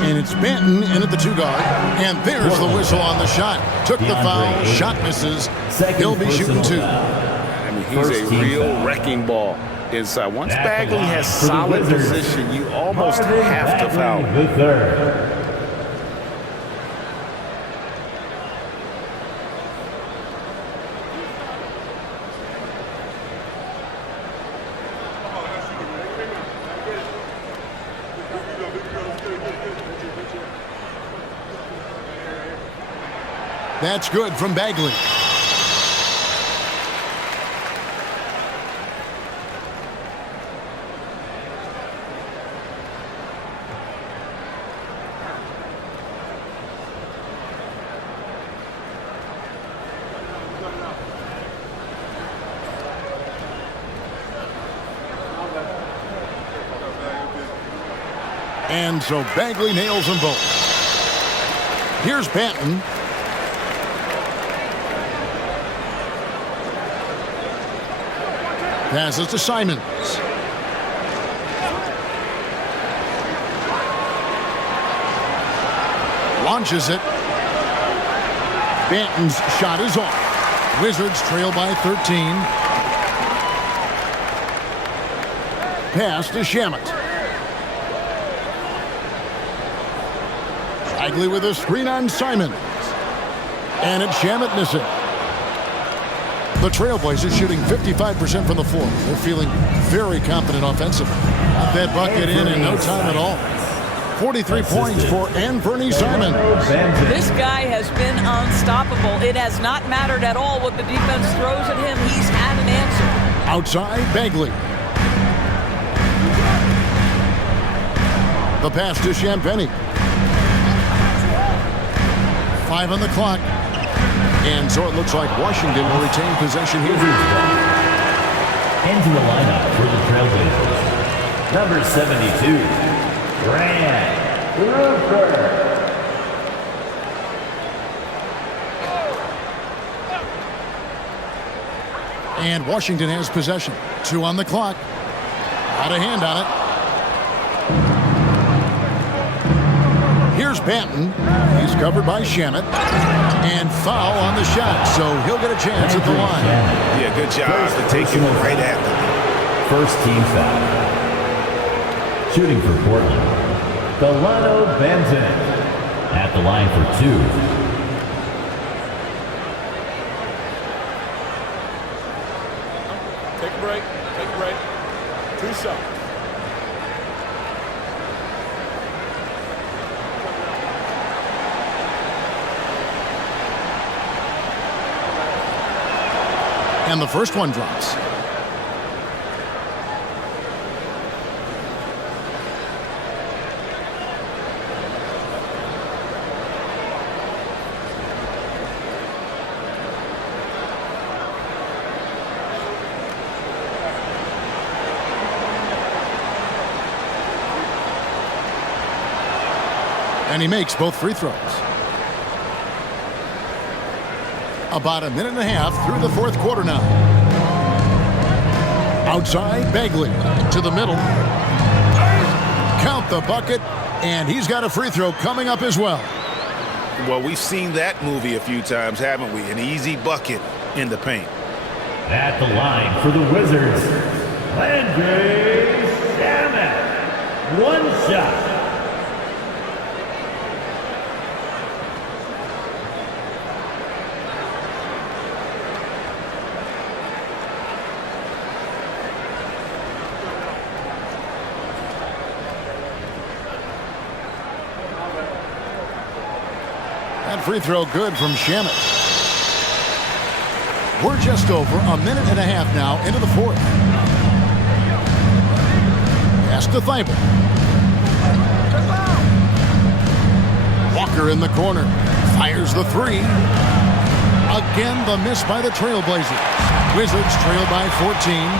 And it's Banton in at the two guard. And there's the whistle on the shot. Took the foul. Shot misses. He'll be shooting two. I mean, he's a real wrecking ball inside. Once Bagley has solid position, you almost have to foul him. That's good from Bagley. And so Bagley nails them both. Here's Banton. Passes to Simons. Launches it. Banton's shot is off. Wizards trail by 13. Pass to Shamet. Bagley with a screen on Simons. And it's Shamet missing. The Trailblazers shooting 55% from the floor. They're feeling very confident offensively. Got that bucket in no time at all. 43 points for Anthony Simons. This guy has been unstoppable. It has not mattered at all what the defense throws at him. He's had an answer. Outside, Bagley. The pass to Champagny. 5 on the clock. And so it looks like Washington will retain possession here. Into the lineup for the Trailblazers. Number 72, Grant Rupert. And Washington has possession. 2 on the clock. Out of hand on it. Here's Banton. He's covered by Shamet. And foul on the shot, so he'll get a chance at the line. Yeah, good job to take him right at them. First team foul. Shooting for Portland, Delano Banton. At the line for 2. Take a break. Take a break. 2 shots. And the first one drops. And he makes both free throws. About a minute and a half through the fourth quarter now. Outside, Bagley to the middle. Count the bucket, and he's got a free throw coming up as well. Well, we've seen that movie a few times, haven't we? An easy bucket in the paint. At the line for the Wizards, Landry Shamet. 1 shot. That free throw good from Shamet. We're just over a minute and a half now into the fourth. Pass to Thibault. Walker in the corner. Fires the 3. Again, the miss by the Trailblazers. Wizards trail by 14.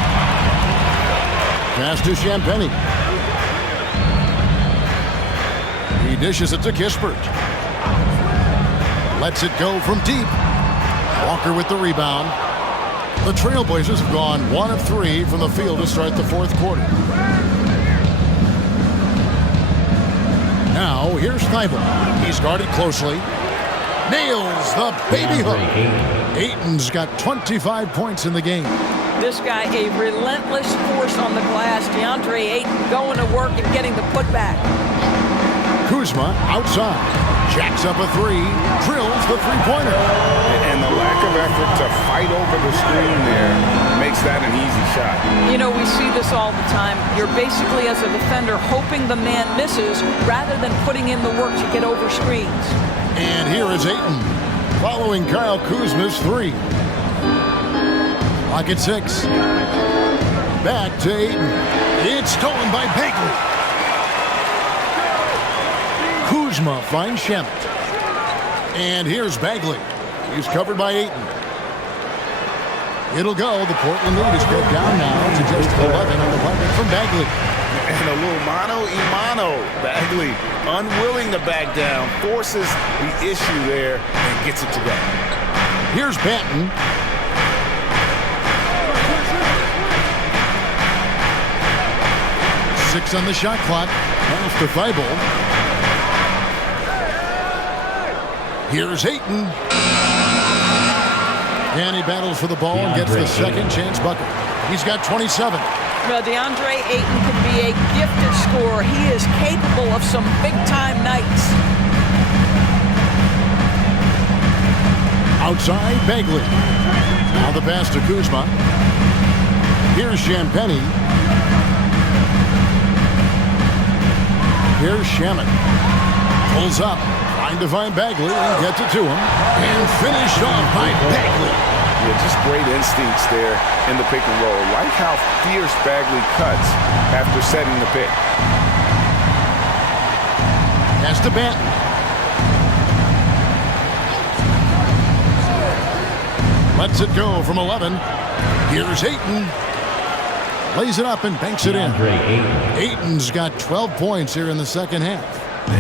Pass to Champagny. He dishes it to Kispert. Lets it go from deep. Walker with the rebound. The Trailblazers have gone 1 of 3 from the field to start the fourth quarter. Now, here's Thibault. He's guarded closely. Nails the baby hook. Ayton's got 25 points in the game. This guy, a relentless force on the glass. DeAndre Ayton going to work and getting the putback. Kuzma outside. Jacks up a 3, drills the three-pointer. And the lack of effort to fight over the screen there makes that an easy shot. You know, we see this all the time. You're basically, as a defender, hoping the man misses rather than putting in the work to get over screens. And here is Ayton, following Kyle Kuzma's 3. Clock at 6. Back to Ayton. It's stolen by Bagley. Kuzma finds Shamet. And here's Bagley. He's covered by Ayton. It'll go. The Portland lead is cut down now to just 11 on the bucket from Bagley. And a little mano-a-mano. Bagley, unwilling to back down, forces the issue there and gets it to go. Here's Banton. Six on the shot clock. Pass to Thibault. Here's Ayton. And he battles for the ball and gets the second chance bucket. He's got 27. Well, DeAndre Ayton can be a gifted scorer. He is capable of some big-time nights. Outside, Bagley. Now the pass to Kuzma. Here's Champagny. Here's Shamet. Pulls up. Trying to find Bagley and gets it to him. And finished off by Bagley. Yeah, just great instincts there in the pick and roll. Like how fierce Bagley cuts after setting the pick. Has to Banton. Lets it go from 11. Here's Ayton. Lays it up and banks it in. Ayton's got 12 points here in the second half.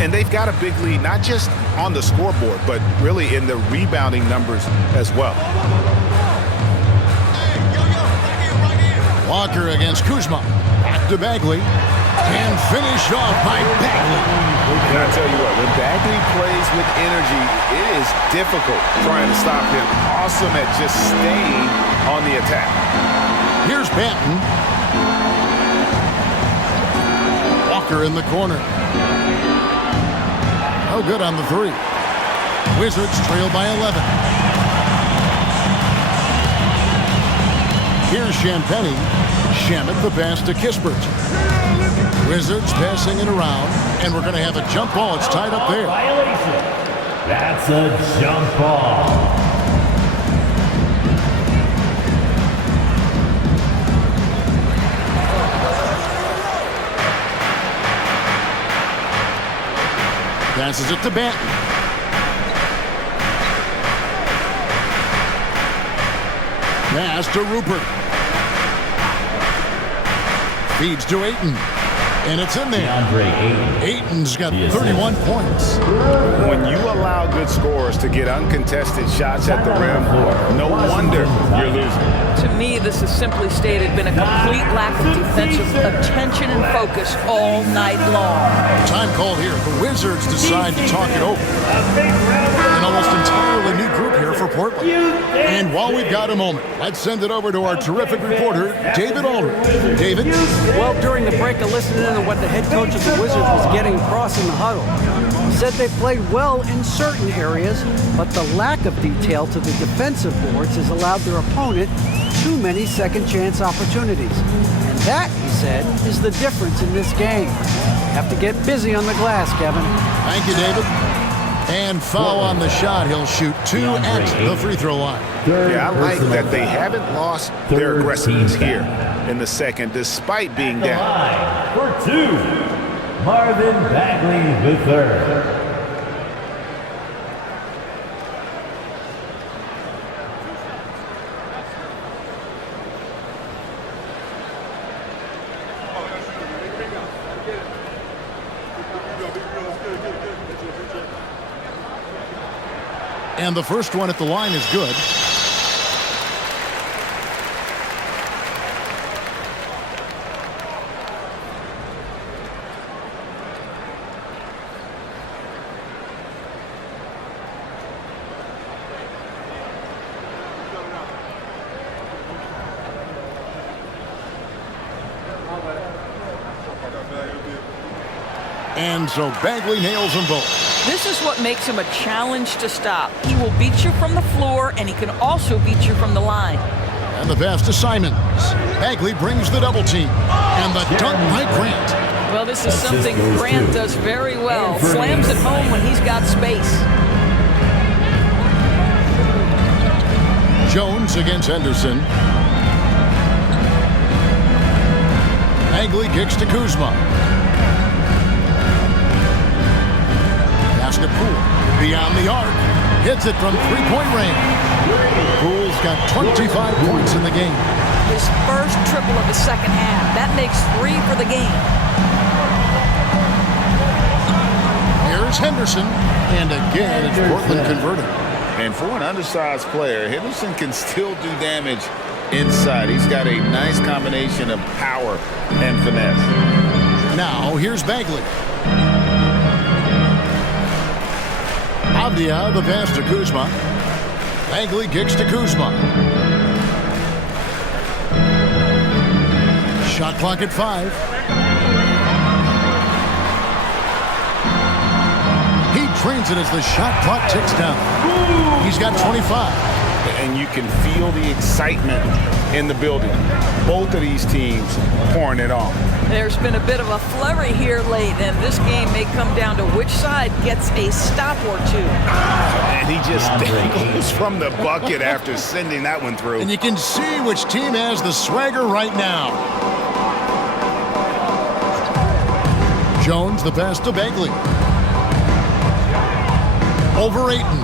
And they've got a big lead, not just on the scoreboard, but really in the rebounding numbers as well. Walker against Kuzma. Back to Bagley. And finished off by Bagley. And I tell you what, when Bagley plays with energy, it is difficult trying to stop him. Awesome at just staying on the attack. Here's Banton. Walker in the corner. No good on the three. Wizards trail by 11. Here's Champagny. Shamet the pass to Kispert. Wizards passing it around, and we're going to have a jump ball. It's tied up there. Violation. That's a jump ball. Passes it to Banton. Pass to Rupert. Feeds to Ayton. And it's in there. Ayton's got 31 points. When you allow good scorers to get uncontested shots at the rim, no wonder you're losing. To me, this has simply stated been a complete lack of defensive attention and focus all night long. Time called here. The Wizards decide to talk it over. An almost entirely new group here for Portland. And while we've got a moment, let's send it over to our terrific reporter, David Aldridge. David? Well, during the break, I listened in to what the head coach of the Wizards was getting across in the huddle. He said they played well in certain areas, but the lack of detail to the defensive boards has allowed their opponent too many second-chance opportunities. And that, he said, is the difference in this game. You have to get busy on the glass, Kevin. Thank you, David. And foul on the shot. He'll shoot 2 at the free throw line. Yeah, I like that they haven't lost their aggressiveness here in the second, despite being down. For 2, Marvin Bagley III. And the first one at the line is good. And so Bagley nails them both. This is what makes him a challenge to stop. He will beat you from the floor, and he can also beat you from the line. And the pass to Simons. Bagley brings the double team. And the dunk by Grant. Well, this is something Grant does very well. Slams it home when he's got space. Jones against Henderson. Bagley kicks to Kuzma. Pass to Poole. Beyond the arc. Hits it from three-point range. Poole's got 25 points in the game. His first triple of the second half. That makes 3 for the game. Here's Henderson. And again, it's Portland converting. And for an undersized player, Henderson can still do damage inside. He's got a nice combination of power and finesse. Now, here's Bagley. Avdia, the pass to Kuzma. Bagley kicks to Kuzma. Shot clock at 5. He trains it as the shot clock ticks down. He's got 25. And you can feel the excitement in the building. Both of these teams pouring it on. There's been a bit of a flurry here late, and this game may come down to which side gets a stop or two. And he just dangles from the bucket after sending that one through. And you can see which team has the swagger right now. Jones, the pass to Bagley. over Ayton.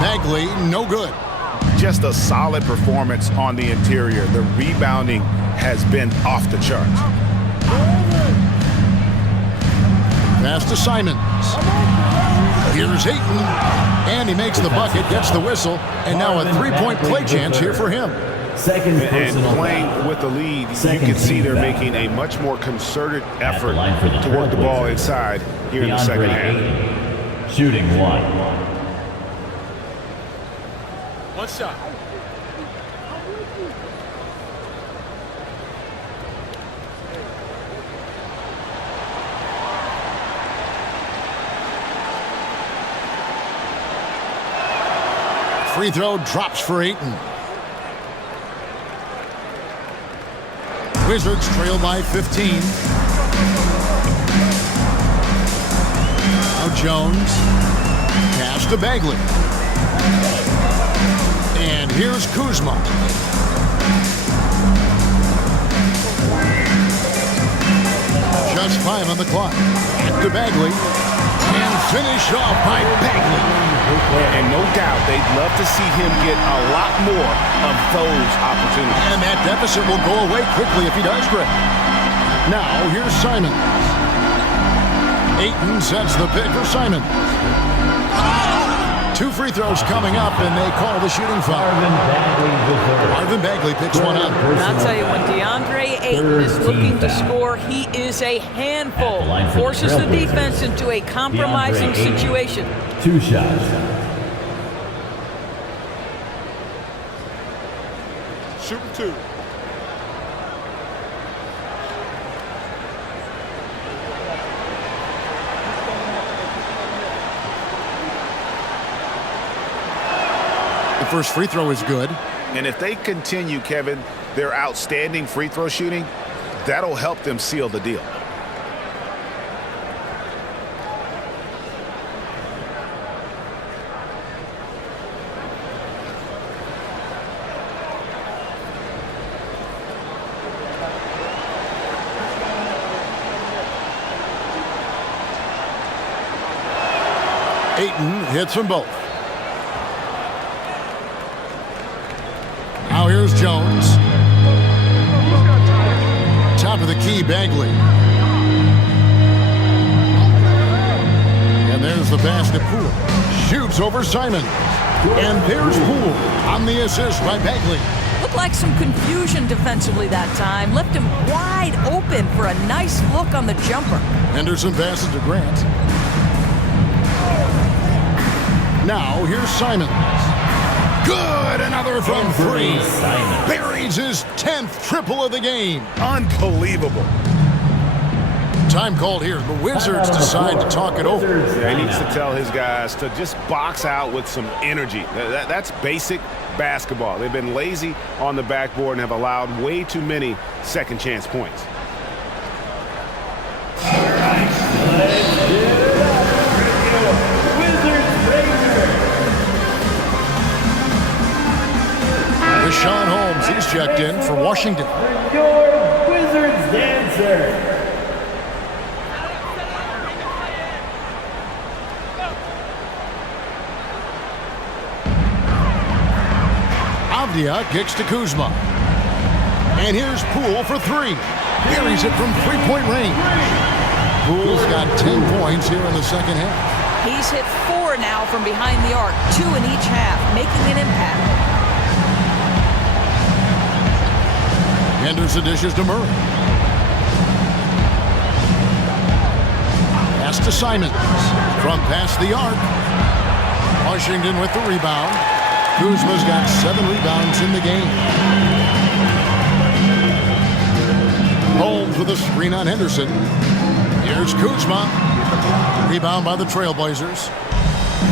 Bagley, no good. Just a solid performance on the interior. The rebounding has been off the charts. Pass to Simons. Here's Ayton, and he makes the bucket, gets the whistle, and now a three-point play chance here for him. Second And playing foul. with the lead, you Second can see team they're foul. making a much more concerted At the effort line for the to work the ball Trailblazers, inside here in the second half. Ayton, shooting 1. One shot. Free throw drops for Ayton. Wizards trail by 15. Now Jones. Pass to Bagley. And here's Kuzma. Just 5 on the clock. Back to Bagley. And finished off by Bagley. And no doubt, they'd love to see him get a lot more of those opportunities. And that deficit will go away quickly if he does, Greg. Now, here's Simons. Ayton sets the pick for Simons. 2 free throws coming up, and they call the shooting foul. Marvin Bagley picks one up. And I'll tell you, when DeAndre Ayton is looking to score, he is a handful. Forces the defense into a compromising situation. 2 shots. Shooting 2. The first free throw is good. And if they continue, Kevin, their outstanding free throw shooting, that'll help them seal the deal. Ayton hits them both. Now here's Jones. Top of the key, Bagley. And there's the pass to Poole. Shoots over Simons. And there's Poole on the assist by Bagley. Looked like some confusion defensively that time. Left him wide open for a nice look on the jumper. Henderson passes to Grant. Now here's Simons. Good, another from 3. Buries his 10th triple of the game. Unbelievable. Time called here. The Wizards decide to talk it over. Yeah, he needs to tell his guys to just box out with some energy. That's basic basketball. They've been lazy on the backboard and have allowed way too many second chance points. Rashawn Holmes, he's checked in for Washington. Your Wizards dancer. Avdia kicks to Kuzma. And here's Poole for 3. Buries it from 3-point range. Poole's got 10 points here in the second half. He's hit 4 now from behind the arc, 2 in each half, making an impact. Henderson dishes to Murray. Pass to Simons. From past the arc. Washington with the rebound. Kuzma's got 7 rebounds in the game. Holmes with a screen on Henderson. Here's Kuzma. Rebound by the Trailblazers.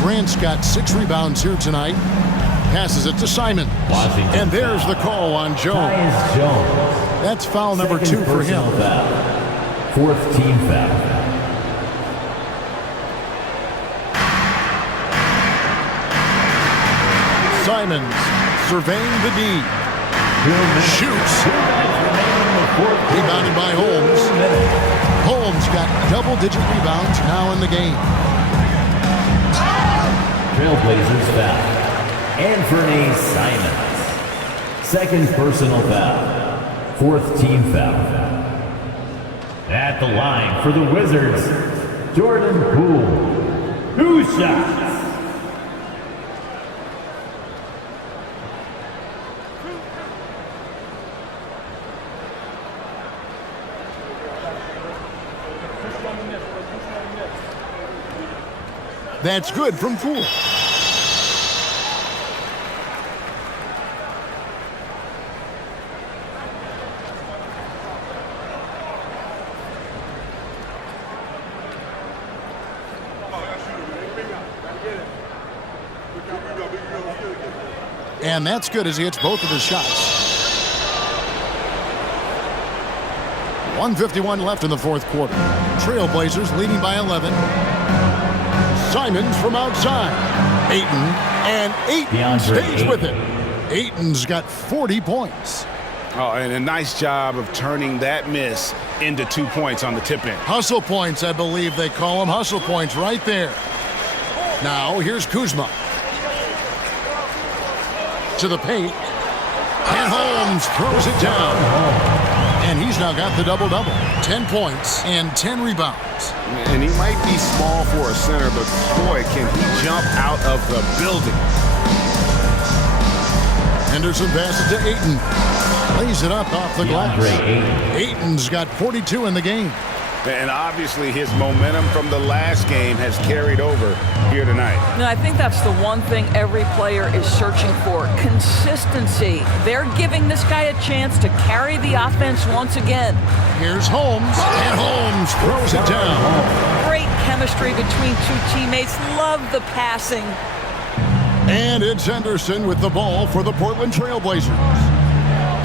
Grant's got 6 rebounds here tonight. Passes it to Simon. And there's the call on Jones. That's foul number 2 for him. 4th team foul. Simons surveying the D. Shoots. Rebounded by Holmes. Holmes got double-digit rebounds now in the game. Trailblazers foul. Anthony Simons. Second personal foul. Fourth team foul. At the line for the Wizards, Jordan Poole. 2 shots. That's good from Poole. And that's good as he hits both of his shots. 1:51 left in the fourth quarter. Trailblazers leading by 11. Simons from outside. Ayton, and Ayton stays with it. Ayton's got 40 points. Oh, and a nice job of turning that miss into 2 points on the tip-in. Hustle points, I believe they call them. Hustle points right there. Now, here's Kuzma. To the paint. And Holmes throws it down. And he's now got the double-double. 10 points and 10 rebounds. And he might be small for a center, but boy, can he jump out of the building. Henderson passes to Ayton. Lays it up off the glass. Ayton's got 42 in the game. And obviously his momentum from the last game has carried over here tonight. No, I think that's the one thing every player is searching for. Consistency. They're giving this guy a chance to carry the offense once again. Here's Holmes, and Holmes throws it down. Great chemistry between two teammates. Love the passing. And it's Henderson with the ball for the Portland Trailblazers.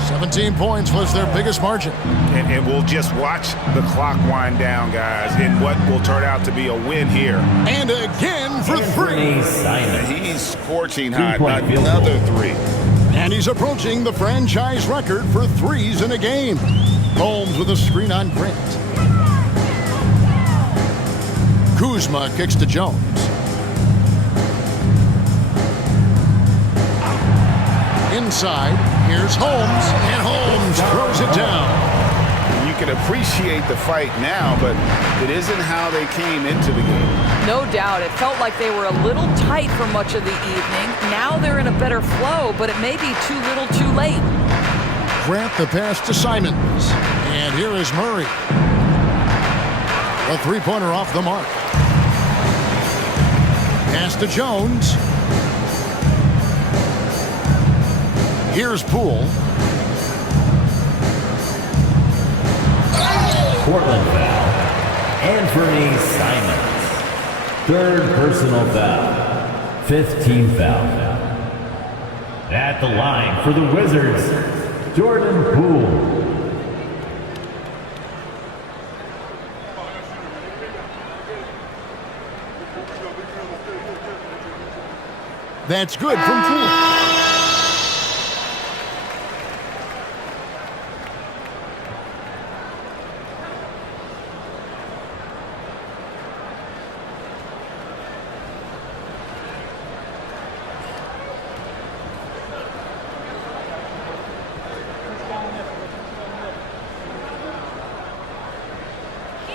17 points was their biggest margin. And we'll just watch the clock wind down, guys, in what will turn out to be a win here. And again for three. He's scorching hot. Another three. And he's approaching the franchise record for threes in a game. Holmes with a screen on Grant. Kuzma kicks to Jones. Inside, here's Holmes, and Holmes throws it down. You can appreciate the fight now, but it isn't how they came into the game. No doubt. It felt like they were a little tight for much of the evening. Now they're in a better flow, but it may be too little too late. Grant the pass to Simons. And here is Murray. A three-pointer off the mark. Pass to Jones. Here's Poole. Portland foul. Anthony Simons. Third personal foul. Fifth team foul. At the line for the Wizards, Jordan Poole. That's good from Poole.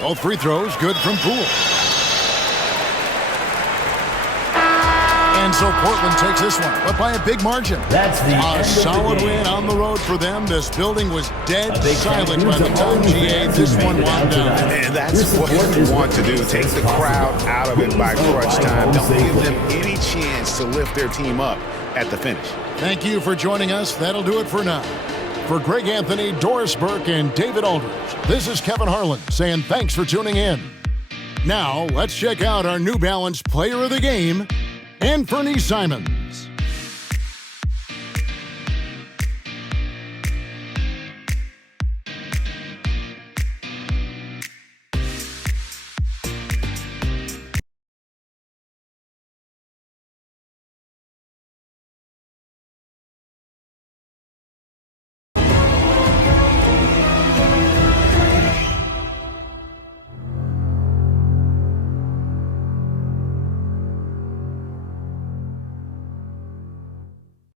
Both free throws good from Poole. And so Portland takes this one, but by a big margin. That's the a solid win on the road for them. This building was dead silent by the time GA this one wound down. And that's what you want to do. Take the crowd out of it by crunch time. Don't give them any chance to lift their team up at the finish. Thank you for joining us. That'll do it for now. For Greg Anthony, Doris Burke, and David Aldridge, this is Kevin Harlan saying thanks for tuning in. Now, let's check out our New Balance Player of the Game, Anthony Simons.